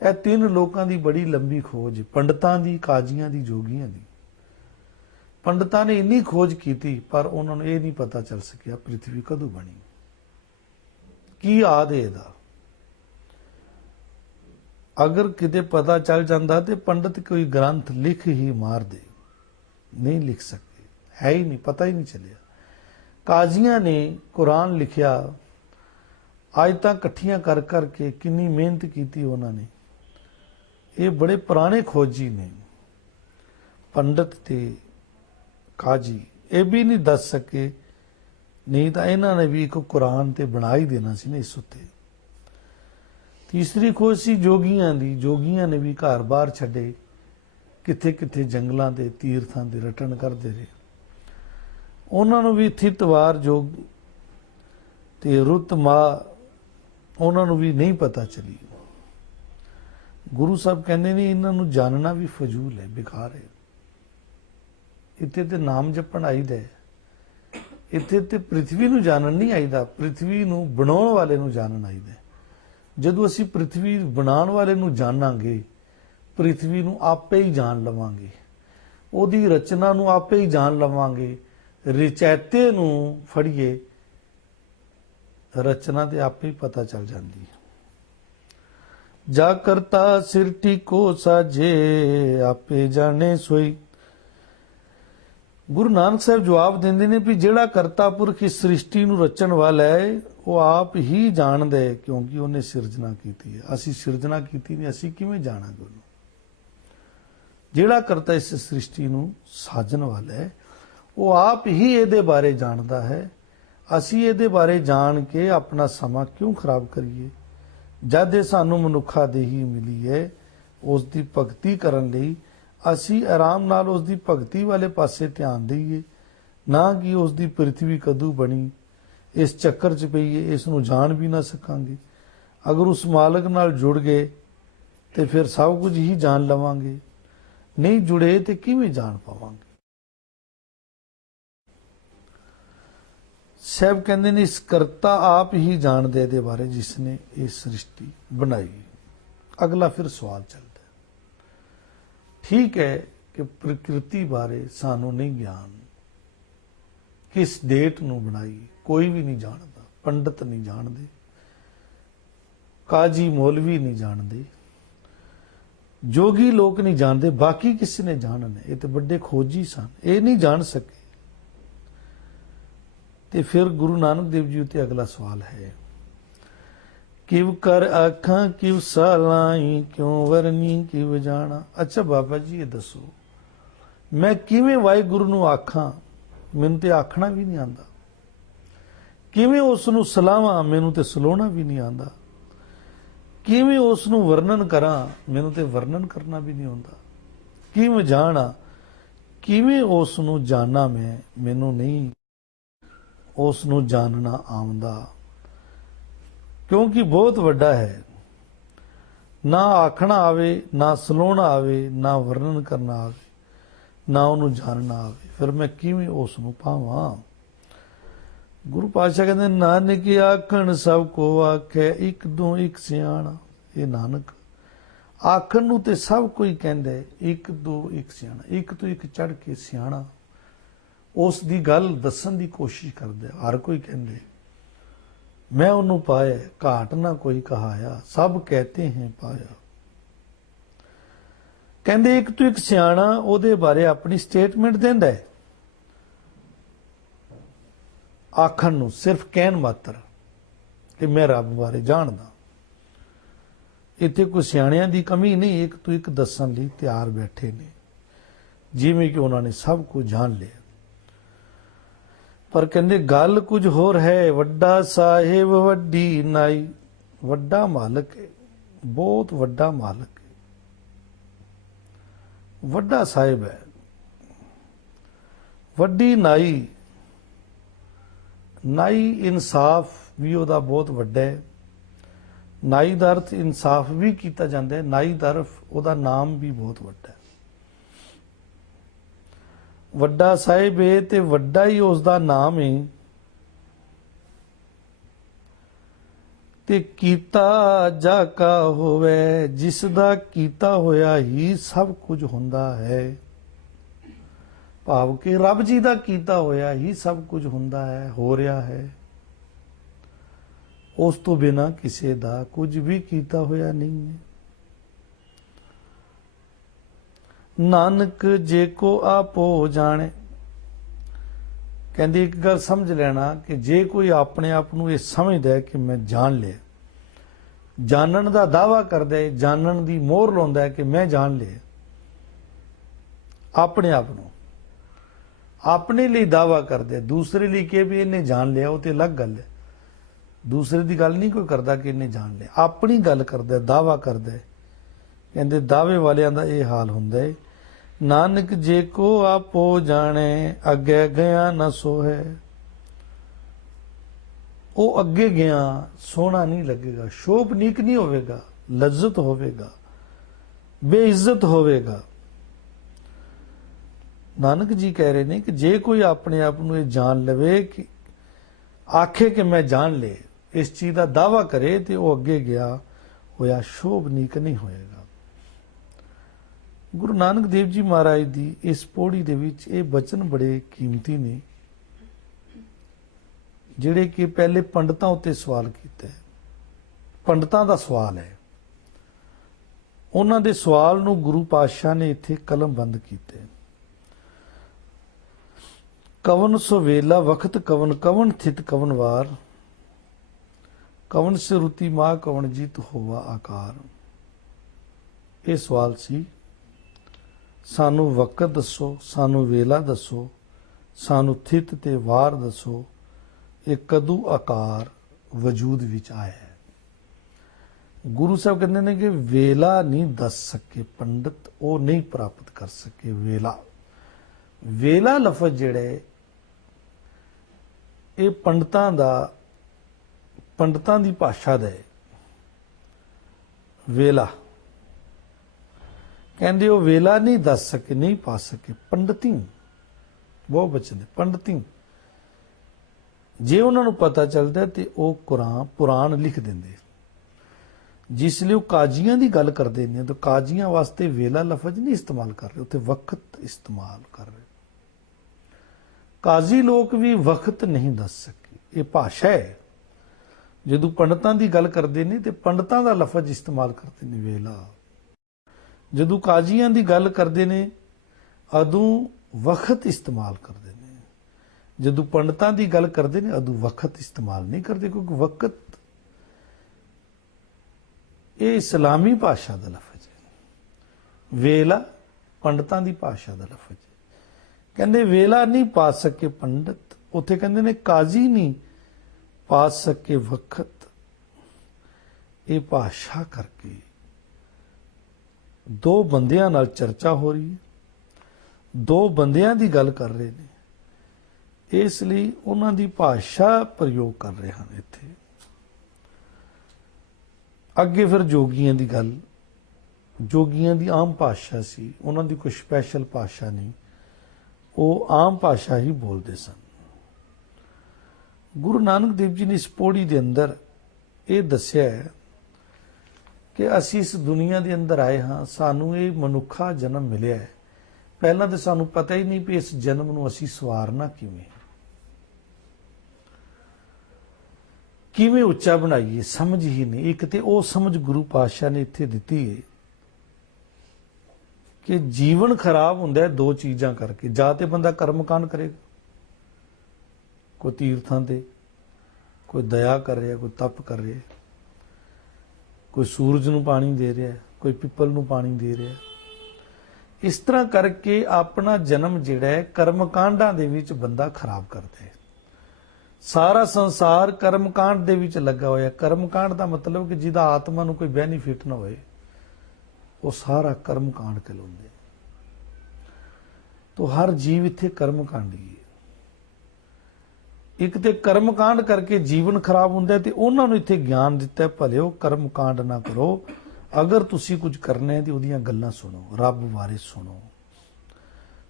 ਇਹ ਤਿੰਨ ਲੋਕਾਂ ਦੀ ਬੜੀ ਲੰਬੀ ਖੋਜ, ਪੰਡਤਾਂ ਦੀ, ਕਾਜ਼ੀਆਂ ਦੀ, ਜੋਗੀਆਂ ਦੀ। ਪੰਡਤਾਂ ਨੇ ਇੰਨੀ ਖੋਜ ਕੀਤੀ, ਪਰ ਉਹਨਾਂ ਨੂੰ ਇਹ ਨਹੀਂ ਪਤਾ ਚੱਲ ਸਕਿਆ ਪ੍ਰਿਥਵੀ ਕਦੋਂ ਬਣੀ, ਕੀ ਆਦ ਇਹਦਾ। ਅਗਰ ਕਿਤੇ ਪਤਾ ਚੱਲ ਜਾਂਦਾ ਤੇ ਪੰਡਤ ਕੋਈ ਗ੍ਰੰਥ ਲਿਖ ਹੀ ਮਾਰਦੇ, ਨਹੀਂ ਲਿਖ ਸਕਦੇ, ਹੈ ਹੀ ਨਹੀਂ, ਪਤਾ ਹੀ ਨਹੀਂ ਚੱਲਿਆ। ਕਾਜ਼ੀਆਂ ਨੇ ਕੁਰਾਨ ਲਿਖਿਆ, ਆਇਤਾਂ ਇਕੱਠੀਆਂ ਕਰ ਕਰਕੇ ਕਿੰਨੀ ਮਿਹਨਤ ਕੀਤੀ ਉਹਨਾਂ ਨੇ। ਇਹ ਬੜੇ ਪੁਰਾਣੇ ਖੋਜੀ ਨੇ। ਪੰਡਤ ਤੇ ਕਾਜੀ ਇਹ ਵੀ ਨਹੀਂ ਦੱਸ ਸਕੇ, ਨਹੀਂ ਤਾਂ ਇਹਨਾਂ ਨੇ ਵੀ ਇੱਕ ਕੁਰਾਨ ਤੇ ਬਣਾ ਹੀ ਦੇਣਾ ਸੀ ਨਾ ਇਸ ਉੱਤੇ। ਤੀਸਰੀ ਖੋਜ ਸੀ ਜੋਗੀਆਂ ਦੀ। ਜੋਗੀਆਂ ਨੇ ਵੀ ਘਰ-ਬਾਰ ਛੱਡੇ, ਕਿੱਥੇ ਕਿੱਥੇ ਜੰਗਲਾਂ ਦੇ, ਤੀਰਥਾਂ ਦੇ ਰਟਣ ਕਰਦੇ ਰਹੇ। ਉਹਨਾਂ ਨੂੰ ਵੀ ਥਿਤਵਾਰ ਜੋਗ ਤੇ ਰੁੱਤ ਮਾ ਉਹਨਾਂ ਨੂੰ ਵੀ ਨਹੀਂ ਪਤਾ ਚੱਲੀ। ਗੁਰੂ ਸਾਹਿਬ ਕਹਿੰਦੇ ਨੇ ਇਹਨਾਂ ਨੂੰ ਜਾਣਨਾ ਵੀ ਫਜ਼ੂਲ ਹੈ, ਬੇਕਾਰ ਹੈ। ਇੱਥੇ ਤੇ ਨਾਮ ਜਪਣ ਆਈਦਾ, ਇੱਥੇ ਤੇ ਪ੍ਰਿਥਵੀ ਨੂੰ ਜਾਣਨ ਨਹੀਂ ਆਈਦਾ, ਪ੍ਰਿਥਵੀ ਨੂੰ ਬਣਾਉਣ ਵਾਲੇ ਨੂੰ ਜਾਣਨ ਆਈਦਾ। ਜਦੋਂ ਅਸੀਂ ਪ੍ਰਿਥਵੀ ਬਣਾਉਣ ਵਾਲੇ ਨੂੰ ਜਾਣਾਂਗੇ, ਪ੍ਰਿਥਵੀ ਨੂੰ ਆਪੇ ਹੀ ਜਾਣ ਲਵਾਂਗੇ, ਉਹਦੀ ਰਚਨਾ ਨੂੰ ਆਪੇ ਹੀ ਜਾਣ ਲਵਾਂਗੇ। ਰਚੈਤੇ ਨੂੰ ਫੜੀਏ, ਰਚਨਾ ਤੇ ਆਪੇ ਹੀ ਪਤਾ ਚੱਲ ਜਾਂਦੀ ਹੈ। ਜਾ ਕਰਤਾ ਸਿਰ ਟੀਕੋ ਸਾਜੇ, ਆਪੇ ਜਾਣੇ ਸੋਈ। ਗੁਰੂ ਨਾਨਕ ਸਾਹਿਬ ਜਵਾਬ ਦਿੰਦੇ ਨੇ ਵੀ ਜਿਹੜਾ ਕਰਤਾ ਪੁਰਖ ਇਸ ਸ੍ਰਿਸ਼ਟੀ ਨੂੰ ਰਚਣ ਵਾਲਾ ਹੈ, ਉਹ ਆਪ ਹੀ ਜਾਣਦਾ ਹੈ, ਕਿਉਂਕਿ ਉਹਨੇ ਸਿਰਜਣਾ ਕੀਤੀ ਹੈ। ਅਸੀਂ ਸਿਰਜਣਾ ਕੀਤੀ ਨਹੀਂ, ਅਸੀਂ ਕਿਵੇਂ ਜਾਣਾਂਗੇ ਉਹਨੂੰ? ਜਿਹੜਾ ਕਰਤਾ ਇਸ ਸ੍ਰਿਸ਼ਟੀ ਨੂੰ ਸਾਜਣ ਵਾਲਾ ਹੈ, ਉਹ ਆਪ ਹੀ ਇਹਦੇ ਬਾਰੇ ਜਾਣਦਾ ਹੈ। ਅਸੀਂ ਇਹਦੇ ਬਾਰੇ ਜਾਣ ਕੇ ਆਪਣਾ ਸਮਾਂ ਕਿਉਂ ਖਰਾਬ ਕਰੀਏ? ਜਦ ਇਹ ਸਾਨੂੰ ਮਨੁੱਖਾ ਦੇਹੀ ਮਿਲੀ ਹੈ, ਉਸ ਦੀ ਭਗਤੀ ਕਰਨ ਲਈ ਅਸੀਂ ਆਰਾਮ ਨਾਲ ਉਸ ਦੀ ਭਗਤੀ ਵਾਲੇ ਪਾਸੇ ਧਿਆਨ ਦੇਈਏ, ਨਾ ਕਿ ਉਸ ਦੀ ਪ੍ਰਿਥਵੀ ਕਦੋਂ ਬਣੀ ਇਸ ਚੱਕਰ 'ਚ ਪਈਏ, ਇਸ ਨੂੰ ਜਾਣ ਵੀ ਨਾ ਸਕਾਂਗੇ। ਅਗਰ ਉਸ ਮਾਲਕ ਨਾਲ ਜੁੜ ਗਏ ਤੇ ਫਿਰ ਸਭ ਕੁਝ ਹੀ ਜਾਣ ਲਵਾਂਗੇ, ਨਹੀਂ ਜੁੜੇ ਤੇ ਕਿਵੇਂ ਜਾਣ ਪਾਵਾਂਗੇ? ਸਾਹਿਬ ਕਹਿੰਦੇ ਨੇ ਇਸ ਕਰਤਾ ਆਪ ਹੀ ਜਾਣਦੇ ਇਹਦੇ ਬਾਰੇ ਜਿਸ ਨੇ ਇਹ ਸ੍ਰਿਸ਼ਟੀ ਬਣਾਈ। ਅਗਲਾ ਫਿਰ ਸਵਾਲ ਚੱਲਦਾ, ਠੀਕ ਹੈ ਕਿ ਪ੍ਰਕਿਰਤੀ ਬਾਰੇ ਸਾਨੂੰ ਨਹੀਂ ਗਿਆਨ, ਕਿਸ ਡੇਟ ਨੂੰ ਬਣਾਈ ਕੋਈ ਵੀ ਨਹੀਂ ਜਾਣਦਾ, ਪੰਡਤ ਨਹੀਂ ਜਾਣਦੇ, ਕਾਜੀ ਮੌਲਵੀ ਨਹੀਂ ਜਾਣਦੇ, ਜੋਗੀ ਲੋਕ ਨਹੀਂ ਜਾਣਦੇ, ਬਾਕੀ ਕਿਸੇ ਨੇ ਜਾਣਨਾ। ਇਹ ਤੇ ਵੱਡੇ ਖੋਜੀ ਸਨ, ਇਹ ਨਹੀਂ ਜਾਣ ਸਕੇ। ਤੇ ਫਿਰ ਗੁਰੂ ਨਾਨਕ ਦੇਵ ਜੀ ਉੱਤੇ ਅਗਲਾ ਸਵਾਲ ਹੈ, ਕਿਵ ਕਰ ਆਖਾਂ ਕਿਵ ਸਾਲਾਈ, ਕਿਉਂ ਵਰਨੀ ਕਿਵ ਜਾਣਾ। ਅੱਛਾ ਬਾਬਾ ਜੀ ਇਹ ਦੱਸੋ, ਮੈਂ ਕਿਵੇਂ ਵਾਹਿਗੁਰੂ ਨੂੰ ਆਖਾਂ? ਮੈਨੂੰ ਤੇ ਆਖਣਾ ਵੀ ਨਹੀਂ ਆਉਂਦਾ। ਕਿਵੇਂ ਉਸ ਨੂੰ ਸਲਾਹਾਂ? ਮੈਨੂੰ ਤੇ ਸਲਾਉਣਾ ਵੀ ਨਹੀਂ ਆਉਂਦਾ। ਕਿਵੇਂ ਉਸ ਨੂੰ ਵਰਣਨ ਕਰਾਂ? ਮੈਨੂੰ ਤੇ ਵਰਣਨ ਕਰਨਾ ਵੀ ਨਹੀਂ ਆਉਂਦਾ। ਕਿਵੇਂ ਜਾਣਾ? ਕਿਵੇਂ ਉਸ ਨੂੰ ਜਾਣਾ? ਮੈਨੂੰ ਨਹੀਂ ਉਸ ਨੂੰ ਜਾਣਨਾ ਆਉਂਦਾ, ਕਿਉਂਕਿ ਬਹੁਤ ਵੱਡਾ ਹੈ। ਨਾ ਆਖਣਾ ਆਵੇ, ਨਾ ਸਲਾਉਣਾ ਆਵੇ, ਨਾ ਵਰਣਨ ਕਰਨਾ ਆਵੇ, ਨਾ ਉਹਨੂੰ ਜਾਣਨਾ ਆਵੇ, ਫਿਰ ਮੈਂ ਕਿਵੇਂ ਉਸ ਨੂੰ ਪਾਵਾਂ? ਗੁਰੂ ਪਾਤਸ਼ਾਹ ਕਹਿੰਦੇ ਨਾਨਕ ਆਖਣ ਸਭ ਕੋ ਆਖੇ, ਇੱਕ ਦੋ ਇੱਕ ਸਿਆਣਾ। ਇਹ ਨਾਨਕ ਆਖਣ ਨੂੰ ਤੇ ਸਭ ਕੋਈ ਕਹਿੰਦਾ, ਇੱਕ ਦੋ ਇੱਕ ਸਿਆਣਾ, ਇੱਕ ਤੋਂ ਇੱਕ ਚੜ ਕੇ ਸਿਆਣਾ ਉਸ ਦੀ ਗੱਲ ਦੱਸਣ ਦੀ ਕੋਸ਼ਿਸ਼ ਕਰਦਾ। ਹਰ ਕੋਈ ਕਹਿੰਦੇ ਮੈਂ ਉਹਨੂੰ ਪਾਇਆ, ਘਾਟ ਨਾ ਕੋਈ ਕਹਾਇਆ, ਸਭ ਕਹਤੇ ਹੈ ਪਾਇਆ। ਕਹਿੰਦੇ ਇੱਕ ਤੋਂ ਇੱਕ ਸਿਆਣਾ ਉਹਦੇ ਬਾਰੇ ਆਪਣੀ ਸਟੇਟਮੈਂਟ ਦਿੰਦਾ ਹੈ। ਆਖਣ ਨੂੰ ਸਿਰਫ ਕਹਿਣ ਮਾਤਰ ਕਿ ਮੈਂ ਰੱਬ ਬਾਰੇ ਜਾਣਦਾ। ਇੱਥੇ ਕੋਈ ਸਿਆਣਿਆਂ ਦੀ ਕਮੀ ਨਹੀਂ, ਇੱਕ ਤੋਂ ਇੱਕ ਦੱਸਣ ਲਈ ਤਿਆਰ ਬੈਠੇ ਨੇ, ਜਿਵੇਂ ਕਿ ਉਹਨਾਂ ਨੇ ਸਭ ਕੁਝ ਜਾਣ ਲਿਆ। ਪਰ ਕਹਿੰਦੇ ਗੱਲ ਕੁਝ ਹੋਰ ਹੈ, ਵੱਡਾ ਸਾਹਿਬ ਵੱਡੀ ਨਾਈ। ਵੱਡਾ ਮਾਲਕ ਹੈ, ਬਹੁਤ ਵੱਡਾ ਮਾਲਕ ਹੈ, ਵੱਡਾ ਸਾਹਿਬ ਹੈ, ਵੱਡੀ ਨਾਈ। ਨਾਈ ਇਨਸਾਫ ਵੀ ਉਹਦਾ ਬਹੁਤ ਵੱਡਾ ਹੈ। ਨਾਈ ਦਾ ਅਰਥ ਇਨਸਾਫ ਵੀ ਕੀਤਾ ਜਾਂਦਾ ਹੈ। ਨਾਈ ਦਾ ਅਰਥ ਉਹਦਾ ਨਾਮ ਵੀ ਬਹੁਤ ਵੱਡਾ ਹੈ। ਵੱਡਾ ਸਾਹਿਬ ਹੈ ਤੇ ਵੱਡਾ ਹੀ ਉਸ ਦਾ ਨਾਮ ਹੈ। ਤੇ ਕੀਤਾ ਜਾ ਕਾ ਹੋਵੇ, ਜਿਸ ਦਾ ਕੀਤਾ ਹੋਇਆ ਹੀ ਸਭ ਕੁਝ ਹੁੰਦਾ ਹੈ। ਭਾਵ ਕਿ ਰੱਬ ਜੀ ਦਾ ਕੀਤਾ ਹੋਇਆ ਹੀ ਸਭ ਕੁਝ ਹੁੰਦਾ ਹੈ, ਹੋ ਰਿਹਾ ਹੈ। ਉਸ ਤੋਂ ਬਿਨਾਂ ਕਿਸੇ ਦਾ ਕੁਝ ਵੀ ਕੀਤਾ ਹੋਇਆ ਨਹੀਂ ਹੈ। ਨਾਨਕ ਜੇ ਕੋ ਆਪੋ ਜਾਣੇ। ਕਹਿੰਦੀ ਇੱਕ ਗੱਲ ਸਮਝ ਲੈਣਾ ਕਿ ਜੇ ਕੋਈ ਆਪਣੇ ਆਪ ਨੂੰ ਇਹ ਸਮਝਦਾ ਕਿ ਮੈਂ ਜਾਣ ਲਿਆ, ਜਾਣਨ ਦਾ ਦਾਵਾ ਕਰਦਾ ਹੈ, ਜਾਣਨ ਦੀ ਮੋਹਰ ਲਾਉਂਦਾ ਹੈ ਕਿ ਮੈਂ ਜਾਣ ਲਿਆ, ਆਪਣੇ ਆਪ ਨੂੰ ਆਪਣੇ ਲਈ ਦਾਵਾ ਕਰਦਾ, ਦੂਸਰੇ ਲਈ ਕਿ ਵੀ ਇਹਨੇ ਜਾਣ ਲਿਆ, ਉਹ ਤੇ ਅਲੱਗ ਗੱਲ ਹੈ। ਦੂਸਰੇ ਦੀ ਗੱਲ ਨਹੀਂ ਕੋਈ ਕਰਦਾ ਕਿ ਇਹਨੇ ਜਾਣ ਲਿਆ, ਆਪਣੀ ਗੱਲ ਕਰਦਾ, ਦਾਵਾ ਕਰਦਾ। ਕਹਿੰਦੇ ਦਾਅਵੇ ਵਾਲਿਆਂ ਦਾ ਇਹ ਹਾਲ ਹੁੰਦਾ ਹੈ। ਨਾਨਕ ਜੇ ਕੋ ਆਪੋ ਜਾਣੇ, ਅੱਗੇ ਗਿਆ ਨਾ ਸੋਹੈ। ਉਹ ਅੱਗੇ ਗਿਆ ਸੋਹਣਾ ਨਹੀਂ ਲੱਗੇਗਾ, ਸ਼ੋਭਨੀਕ ਨਹੀਂ ਹੋਵੇਗਾ, ਲੱਜ਼ਤ ਹੋਵੇਗਾ, ਬੇਇੱਜ਼ਤ ਹੋਵੇਗਾ। ਨਾਨਕ ਜੀ ਕਹਿ ਰਹੇ ਨੇ ਕਿ ਜੇ ਕੋਈ ਆਪਣੇ ਆਪ ਨੂੰ ਇਹ ਜਾਣ ਲਵੇ ਕਿ ਆਖੇ ਕਿ ਮੈਂ ਜਾਣ ਲੇ, इस चीज़ का दावा करे तो वह अगे गया होया शोभनीक नहीं होएगा। गुरु नानक देव जी महाराज की इस पौड़ी दे विच ये बचन बड़े कीमती ने, जिहड़े कि पहले पंडितां उत्ते सवाल कीता है। पंडितां दा सवाल है, उन्हां दे सवाल नूं गुरु पातशाह ने इत्थे कलमबंद कीते। कवन सुवेला वक्त कवन कवन थित कवन वार, कवन सिरुति मां कवन जीत होवा आकार। ये सवाल सी, सानू वक्त दसो, सानू वेला दसो, सानू थित ते वार दसो, ये कदू आकार वजूद विच आया है। गुरु साहब कहते हैं कि वेला नहीं दस सके पंडित, वो नहीं प्राप्त कर सके वेला। वेला लफज जिहड़े ये पंडितां दी भाषा दा है। वेला कहते वो वेला नहीं दस सके, नहीं पा सके। पंडिती बहुत बचन है, पंडिती जे उन्होंने पता चलता तो वह कुरान पुराण लिख देंगे। जिसलिए वह काजियां की गल करते हैं तो काजियां वास्ते वेला लफज नहीं इस्तेमाल कर रहे, उत्थे वक्त इस्तेमाल कर रहे। काजी लोग भी वक्त नहीं दस सके, ये भाषा है। जदों पंडितां की गल करते हैं तो पंडितां का लफज इस्तेमाल करते हैं वेला। जदों काजियां की गल करते हैं अदों वक्त इस्तेमाल करते हैं। जदों पंडितां की गल करते हैं अदों वक्त इस्तेमाल नहीं करते, क्योंकि वक्त ये इस्लामी भाषा का लफज है। वेला पंडितां की भाषा का लफज है। कहते वेला नहीं पा सके पंडित, उत्थे कहते ने काजी नहीं पा सके वक्त। ये भाषा करके दो बंदियां नाल चर्चा हो रही है, दो बंदियां की गल कर रहे हैं, इसलिए उन्हां दी भाषा प्रयोग कर रहे हैं इत्थे। अगे फिर जोगियां की गल, जोगियां की आम भाषा सी, उन्हां दी कोई स्पैशल भाषा नहीं, वो आम भाषा ही बोलते सन। गुरु नानक देव जी ने इस पौड़ी के अंदर ये दस्या है कि असी इस दुनिया के अंदर आए हाँ, सानू ये मनुखा जन्म मिलिया है। पहला तो सानू पता ही नहीं भी इस जन्म नूं असी सवारना किवें उच्चा बनाइए, समझ ही नहीं। एक तो वो समझ गुरु पातशाह ने इत्थे दिती है कि जीवन खराब हुंदा है दो चीज़ां करके, जां ते बंदा कर्मकांड करेगा, कोई तीर्थां ते कोई दया कर रहा, कोई तप कर रहा, कोई सूरज नूं पानी दे रहा, कोई पिपल नूं पानी दे रहा। इस तरह करके अपना जन्म जिहड़ा है कर्मकांडां दे विच बंदा खराब करदा है। सारा संसार कर्मकांड दे विच लगा होया। कर्मकांड का मतलब कि जिहदा आत्मा नूं कोई बेनीफिट ना होए, वो सारा कर्मकांड कहलाउंदे। तो हर जीव इत्थे कर्मकांडी है। एक तो कर्मकांड करके जीवन खराब हुंदा है, तो उन्हां नूं इत्थे ज्ञान दिता है भलिओ कर्मकांड ना करो, अगर तुसी कुछ करना है तो उहदियां गल्लां सुनो, रब बारे सुनो।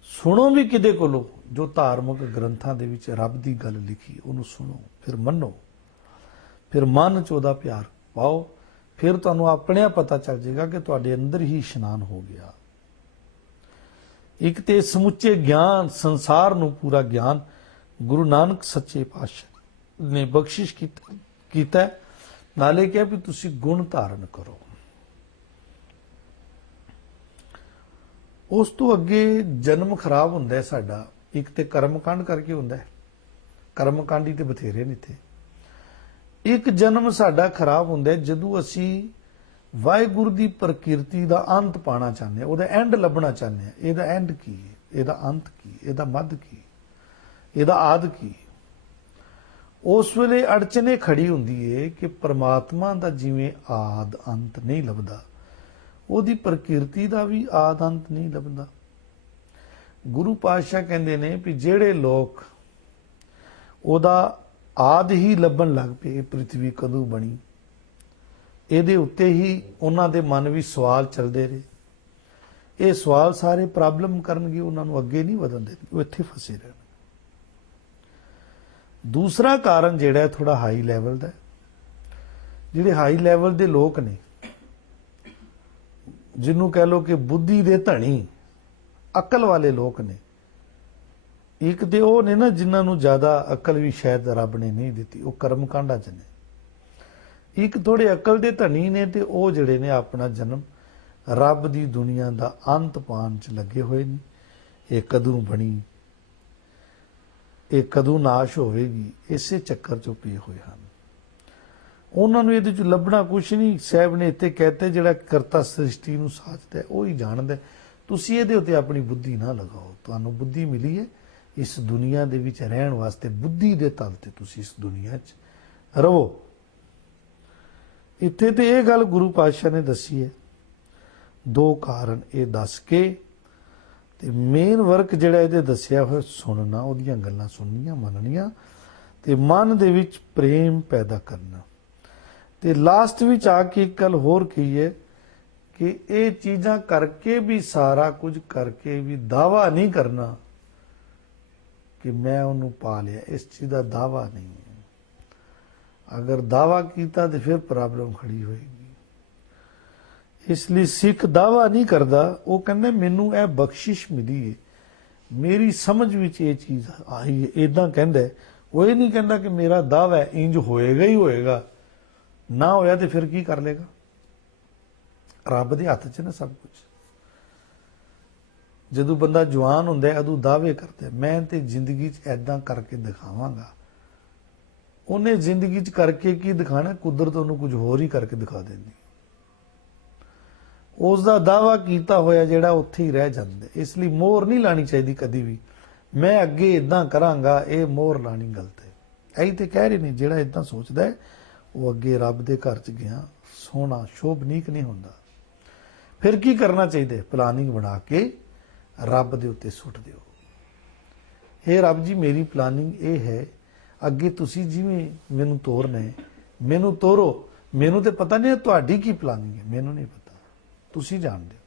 सुनो भी किदे कोलों, जो धार्मिक ग्रंथां दे विच रब दी गल लिखी उहनूं सुनो, फिर मनो, फिर मन च उहदा प्यार पाओ, फिर तुहानूं अपने आप पता चल जाएगा कि तुहाडे अंदर ही इशनान हो गया। एक ते समुचे ज्ञान संसार नूं पूरा ज्ञान गुरु नानक सच्चे पातशाह ने बख्शिश कीता, नाले कहा भी तुसी गुण धारण करो। उस तो अगे जन्म खराब हुंदा है साडा, एक ते कर्मकांड करके हुंदा है, कर्मकांडी ते बथेरे ने थे। एक जन्म साडा खराब हुंदा है जदों असी वाहिगुरू दी प्रकृति दा अंत पाना चाहते हैं, उहदा एंड लभना चाहते हैं। इहदा एंड की है, इहदा अंत की, इहदा मध की, इहदा आद की। उस वेले अड़चने खड़ी हुंदी है कि परमात्मा दा जिवें आद अंत नहीं लभदा, उहदी प्रकृति दा भी आद अंत नहीं लभदा। गुरु पातशाह कहंदे ने भी जिहड़े लोग उहदा आद ही लभण लग पे, पृथ्वी कदों बनी, ਇਹਦੇ ਉੱਤੇ ਹੀ ਉਹਨਾਂ ਦੇ ਮਨ ਵਿੱਚ ਸਵਾਲ ਚੱਲਦੇ ਰਹੇ। ਇਹ ਸਵਾਲ ਸਾਰੇ ਪ੍ਰੋਬਲਮ ਕਰਨਗੇ, ਉਹਨਾਂ ਨੂੰ ਅੱਗੇ ਨਹੀਂ ਵਧਣ ਦੇਣਗੇ, ਉਹ ਇੱਥੇ ਫਸੇ ਰਹਿਣਗੇ। ਦੂਸਰਾ ਕਾਰਨ ਜਿਹੜਾ ਥੋੜਾ ਹਾਈ ਲੈਵਲ ਦਾ, ਜਿਹੜੇ ਹਾਈ ਲੈਵਲ ਦੇ ਲੋਕ ਨੇ, ਜਿਹਨੂੰ ਕਹਿ ਲੋ ਕਿ ਬੁੱਧੀ ਦੇ ਧਣੀ, ਅਕਲ ਵਾਲੇ ਲੋਕ ਨੇ, ਇੱਕ ਤੇ ਉਹ ਨੇ ਨਾ ਜਿਨ੍ਹਾਂ ਨੂੰ ਜ਼ਿਆਦਾ ਅਕਲ ਵੀ ਸ਼ਾਇਦ ਰੱਬ ਨੇ ਨਹੀਂ ਦਿੱਤੀ, ਉਹ ਕਰਮ ਕਾਂਡਾਂ 'ਚ ਨੇ। ਇੱਕ ਥੋੜੇ ਅਕਲ ਦੇ ਧਣੀ ਨੇ ਤੇ ਉਹ ਜਿਹੜੇ ਨੇ ਆਪਣਾ ਜਨਮ ਰੱਬ ਦੀ ਦੁਨੀਆ ਦਾ ਅੰਤ ਪਾਉਣ 'ਚ ਲੱਗੇ ਹੋਏ ਨੇ। ਇਹ ਕਦੋਂ ਬਣੀ, ਇਹ ਕਦੋਂ ਨਾਸ਼ ਹੋਵੇਗੀ, ਇਸੇ ਚੱਕਰ 'ਚੋਂ ਪਏ ਹੋਏ ਹਨ। ਉਹਨਾਂ ਨੂੰ ਇਹਦੇ 'ਚ ਲੱਭਣਾ ਕੁਛ ਨਹੀਂ। ਸਾਹਿਬ ਨੇ ਇੱਥੇ ਕਹਤੇ ਜਿਹੜਾ ਕਰਤਾ ਸ੍ਰਿਸ਼ਟੀ ਨੂੰ ਸਾਜਦਾ ਉਹ ਹੀ ਜਾਣਦਾ। ਤੁਸੀਂ ਇਹਦੇ ਉੱਤੇ ਆਪਣੀ ਬੁੱਧੀ ਨਾ ਲਗਾਓ। ਤੁਹਾਨੂੰ ਬੁੱਧੀ ਮਿਲੀ ਹੈ ਇਸ ਦੁਨੀਆ ਦੇ ਵਿੱਚ ਰਹਿਣ ਵਾਸਤੇ, ਬੁੱਧੀ ਦੇ ਤਲ ਤੇ ਤੁਸੀਂ ਇਸ ਦੁਨੀਆ 'ਚ ਰਹੋ। ਇੱਥੇ ਤੇ ਇਹ ਗੱਲ ਗੁਰੂ ਪਾਤਸ਼ਾਹ ਨੇ ਦੱਸੀ ਹੈ। 2 ਕਾਰਨ ਇਹ ਦੱਸ ਕੇ ਤੇ ਮੇਨ ਵਰਕ ਜਿਹੜਾ ਇਹਦੇ ਦੱਸਿਆ ਹੋਇਆ ਸੁਣਨਾ, ਉਹਦੀਆਂ ਗੱਲਾਂ ਸੁਣਨੀਆਂ, ਮੰਨਣੀਆਂ ਤੇ ਮਨ ਦੇ ਵਿੱਚ ਪ੍ਰੇਮ ਪੈਦਾ ਕਰਨਾ। ਤੇ ਲਾਸਟ ਵਿੱਚ ਆ ਕੇ ਇੱਕ ਗੱਲ ਹੋਰ ਕਹੀ ਹੈ ਕਿ ਇਹ ਚੀਜ਼ਾਂ ਕਰਕੇ ਵੀ, ਸਾਰਾ ਕੁਝ ਕਰਕੇ ਵੀ ਦਾਵਾ ਨਹੀਂ ਕਰਨਾ ਕਿ ਮੈਂ ਉਹਨੂੰ ਪਾ ਲਿਆ। ਇਸ ਚੀਜ਼ ਦਾ ਦਾਵਾ ਨਹੀਂ ਹੈ। ਅਗਰ ਦਾਵਾ ਕੀਤਾ ਤੇ ਫਿਰ ਪ੍ਰੋਬਲਮ ਖੜੀ ਹੋਏਗੀ। ਇਸ ਲਈ ਸਿੱਖ ਦਾਵਾ ਨਹੀਂ ਕਰਦਾ, ਉਹ ਕਹਿੰਦਾ ਮੈਨੂੰ ਇਹ ਬਖਸ਼ਿਸ਼ ਮਿਲੀ ਹੈ, ਮੇਰੀ ਸਮਝ ਵਿੱਚ ਇਹ ਚੀਜ਼ ਆਈ ਹੈ, ਇਦਾਂ ਕਹਿੰਦਾ। ਉਹ ਇਹ ਨਹੀਂ ਕਹਿੰਦਾ ਕਿ ਮੇਰਾ ਦਾਵਾ ਹੈ ਇੰਜ ਹੋਏਗਾ ਹੀ ਹੋਏਗਾ, ਨਾ ਹੋਇਆ ਤੇ ਫਿਰ ਕੀ ਕਰ ਲੇਗਾ। ਰੱਬ ਦੇ ਹੱਥ 'ਚ ਨਾ ਸਭ ਕੁਝ। ਜਦੋਂ ਬੰਦਾ ਜਵਾਨ ਹੁੰਦਾ ਉਦੋਂ ਦਾਅਵੇ ਕਰਦਾ ਮੈਂ ਤੇ ਜ਼ਿੰਦਗੀ 'ਚ ਐਦਾਂ ਕਰਕੇ ਦਿਖਾਵਾਂਗਾ। ਉਹਨੇ ਜ਼ਿੰਦਗੀ 'ਚ ਕਰਕੇ ਕੀ ਦਿਖਾਣਾ, ਕੁਦਰਤ ਉਹਨੂੰ ਕੁਝ ਹੋਰ ਹੀ ਕਰਕੇ ਦਿਖਾ ਦਿੰਦੀ। ਉਸ ਦਾ ਦਾਅਵਾ ਕੀਤਾ ਹੋਇਆ ਜਿਹੜਾ ਉੱਥੇ ਹੀ ਰਹਿ ਜਾਂਦਾ। ਇਸ ਲਈ ਮੋਹਰ ਨਹੀਂ ਲਾਣੀ ਚਾਹੀਦੀ ਕਦੀ ਵੀ, ਮੈਂ ਅੱਗੇ ਇਦਾਂ ਕਰਾਂਗਾ। ਇਹ ਮੋਹਰ ਲਾਣੀ ਗਲਤ ਹੈ। ਇਹੀ ਤੇ ਕਹਿ ਰਹੇ ਨੇ, ਜਿਹੜਾ ਇਦਾਂ ਸੋਚਦਾ ਹੈ ਉਹ ਅੱਗੇ ਰੱਬ ਦੇ ਘਰ 'ਚ ਗਿਆ ਸੋਹਣਾ ਸ਼ੋਭਨੀਕ ਨਹੀਂ ਹੁੰਦਾ। ਫਿਰ ਕੀ ਕਰਨਾ ਚਾਹੀਦਾ, ਪਲਾਨਿੰਗ ਬਣਾ ਕੇ ਰੱਬ ਦੇ ਉੱਤੇ ਸੁੱਟ ਦਿਓ। ਹੇ ਰੱਬ ਜੀ, ਮੇਰੀ ਪਲਾਨਿੰਗ ਇਹ ਹੈ, ਅੱਗੇ ਤੁਸੀਂ ਜਿਵੇਂ ਮੈਨੂੰ ਤੋਰਨਾ ਹੈ ਮੈਨੂੰ ਤੋਰੋ। ਮੈਨੂੰ ਤੇ ਪਤਾ ਨਹੀਂ ਤੁਹਾਡੀ ਕੀ ਪਲਾਨਿੰਗ ਹੈ, ਮੈਨੂੰ ਨਹੀਂ ਪਤਾ, ਤੁਸੀਂ ਜਾਣਦੇ ਹੋ।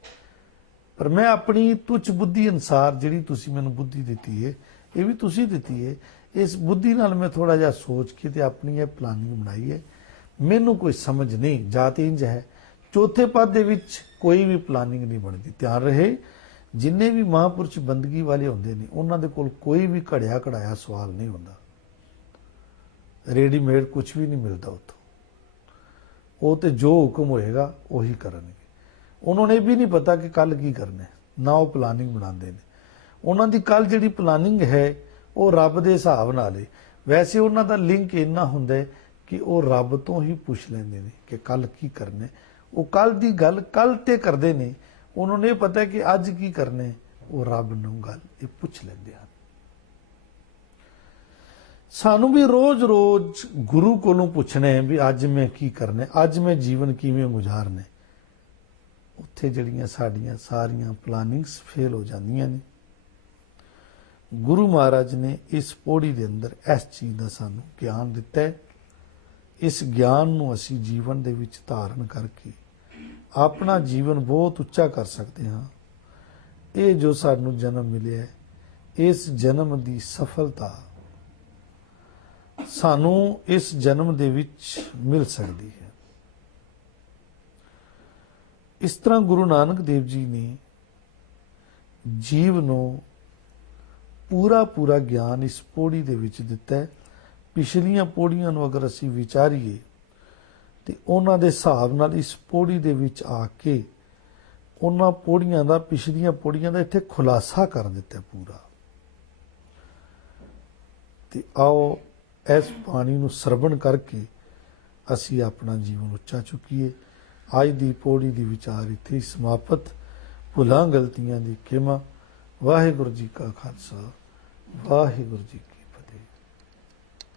ਪਰ ਮੈਂ ਆਪਣੀ ਤੁੱਛ ਬੁੱਧੀ ਅਨੁਸਾਰ ਜਿਹੜੀ ਤੁਸੀਂ ਮੈਨੂੰ ਬੁੱਧੀ ਦਿੱਤੀ ਹੈ, ਇਹ ਵੀ ਤੁਸੀਂ ਦਿੱਤੀ ਹੈ, ਇਸ ਬੁੱਧੀ ਨਾਲ ਮੈਂ ਥੋੜਾ ਜਿਹਾ ਸੋਚ ਕੇ ਤੇ ਆਪਣੀ ਇਹ ਪਲਾਨਿੰਗ ਬਣਾਈ ਹੈ। ਮੈਨੂੰ ਕੋਈ ਸਮਝ ਨਹੀਂ, ਜਾਤ ਇੰਜ ਹੈ। ਚੌਥੇ ਪਦ ਦੇ ਵਿੱਚ ਕੋਈ ਵੀ ਪਲਾਨਿੰਗ ਨਹੀਂ ਬਣਦੀ। ਧਿਆਨ ਰਹੇ, ਜਿੰਨੇ ਵੀ ਮਹਾਂਪੁਰਸ਼ ਬੰਦਗੀ ਵਾਲੇ ਹੁੰਦੇ ਨੇ ਉਹਨਾਂ ਦੇ ਕੋਲ ਕੋਈ ਵੀ ਘੜਿਆ ਘੜਾਇਆ ਸਵਾਲ ਨਹੀਂ ਹੁੰਦਾ। ਰੈਡੀਮੇਡ ਕੁਝ ਵੀ ਨਹੀਂ ਮਿਲਦਾ ਉੱਥੋਂ। ਉਹ ਤੇ ਜੋ ਹੁਕਮ ਹੋਏਗਾ ਉਹੀ ਕਰਨਗੇ। ਉਹਨਾਂ ਨੇ ਵੀ ਨਹੀਂ ਪਤਾ ਕਿ ਕੱਲ ਕੀ ਕਰਨਾ ਹੈ, ਨਾ ਉਹ ਪਲਾਨਿੰਗ ਬਣਾਉਂਦੇ ਨੇ। ਉਹਨਾਂ ਦੀ ਕੱਲ ਜਿਹੜੀ ਪਲਾਨਿੰਗ ਹੈ ਉਹ ਰੱਬ ਦੇ ਹਿਸਾਬ ਨਾਲ ਹੈ। ਵੈਸੇ ਉਹਨਾਂ ਦਾ ਲਿੰਕ ਇੰਨਾ ਹੁੰਦਾ ਹੈ ਕਿ ਉਹ ਰੱਬ ਤੋਂ ਹੀ ਪੁੱਛ ਲੈਂਦੇ ਨੇ ਕਿ ਕੱਲ ਕੀ ਕਰਨਾ ਹੈ। ਉਹ ਕੱਲ ਦੀ ਗੱਲ ਕੱਲ ਤੇ ਕਰਦੇ ਨੇ। ਉਹਨਾਂ ਨੂੰ ਇਹ ਪਤਾ ਕਿ ਅੱਜ ਕੀ ਕਰਨਾ ਹੈ, ਉਹ ਰੱਬ ਨੂੰ ਗੱਲ ਇਹ ਪੁੱਛ ਲੈਂਦੇ ਹਨ। ਸਾਨੂੰ ਵੀ ਰੋਜ਼-ਰੋਜ਼ ਗੁਰੂ ਕੋਲੋਂ ਪੁੱਛਣਾ ਹੈ ਵੀ ਅੱਜ ਮੈਂ ਕੀ ਕਰਨਾ ਹੈ, ਅੱਜ ਮੈਂ ਜੀਵਨ ਕਿਵੇਂ ਗੁਜ਼ਾਰਨਾ ਹੈ। ਉੱਥੇ ਜਿਹੜੀਆਂ ਸਾਡੀਆਂ ਸਾਰੀਆਂ ਪਲਾਨਿੰਗਸ ਫੇਲ ਹੋ ਜਾਂਦੀਆਂ ਨੇ। ਗੁਰੂ ਮਹਾਰਾਜ ਨੇ ਇਸ ਪੌੜੀ ਦੇ ਅੰਦਰ ਇਸ ਚੀਜ਼ ਦਾ ਸਾਨੂੰ ਗਿਆਨ ਦਿੱਤਾ ਹੈ। ਇਸ ਗਿਆਨ ਨੂੰ ਅਸੀਂ ਜੀਵਨ ਦੇ ਵਿੱਚ ਧਾਰਨ ਕਰਕੇ ਆਪਣਾ ਜੀਵਨ ਬਹੁਤ ਉੱਚਾ ਕਰ ਸਕਦੇ ਹਾਂ। ਇਹ ਜੋ ਸਾਨੂੰ ਜਨਮ ਮਿਲਿਆ ਹੈ, ਇਸ ਜਨਮ ਦੀ ਸਫਲਤਾ ਸਾਨੂੰ ਇਸ ਜਨਮ ਦੇ ਵਿੱਚ ਮਿਲ ਸਕਦੀ ਹੈ। ਇਸ ਤਰ੍ਹਾਂ ਗੁਰੂ ਨਾਨਕ ਦੇਵ ਜੀ ਨੇ ਜੀਵ ਨੂੰ ਪੂਰਾ ਗਿਆਨ ਇਸ ਪੌੜੀ ਦੇ ਵਿੱਚ ਦਿੱਤਾ ਹੈ। ਪਿਛਲੀਆਂ ਪੌੜੀਆਂ ਨੂੰ ਅਗਰ ਅਸੀਂ ਵਿਚਾਰੀਏ ਤੇ ਉਹਨਾਂ ਦੇ ਹਿਸਾਬ ਨਾਲ ਇਸ ਪੌੜੀ ਦੇ ਵਿੱਚ ਆ ਕੇ ਉਹਨਾਂ ਪੌੜੀਆਂ ਦਾ, ਪਿਛਲੀਆਂ ਪੌੜੀਆਂ ਦਾ ਇੱਥੇ ਖੁਲਾਸਾ ਕਰ ਦਿੱਤਾ ਪੂਰਾ। ਤੇ ਆਓ ਇਸ ਬਾਣੀ ਨੂੰ ਸਰਵਣ ਕਰਕੇ ਅਸੀਂ ਆਪਣਾ ਜੀਵਨ ਉੱਚਾ ਚੁੱਕੀਏ। ਅੱਜ ਦੀ ਪੌੜੀ ਦੀ ਵਿਚਾਰ ਇੱਥੇ ਸਮਾਪਤ। ਭੁੱਲਾਂ ਗਲਤੀਆਂ ਦੀ ਖਿਮਾ। ਵਾਹਿਗੁਰੂ ਜੀ ਕਾ ਖਾਲਸਾ, ਵਾਹਿਗੁਰੂ ਜੀ ਕੀ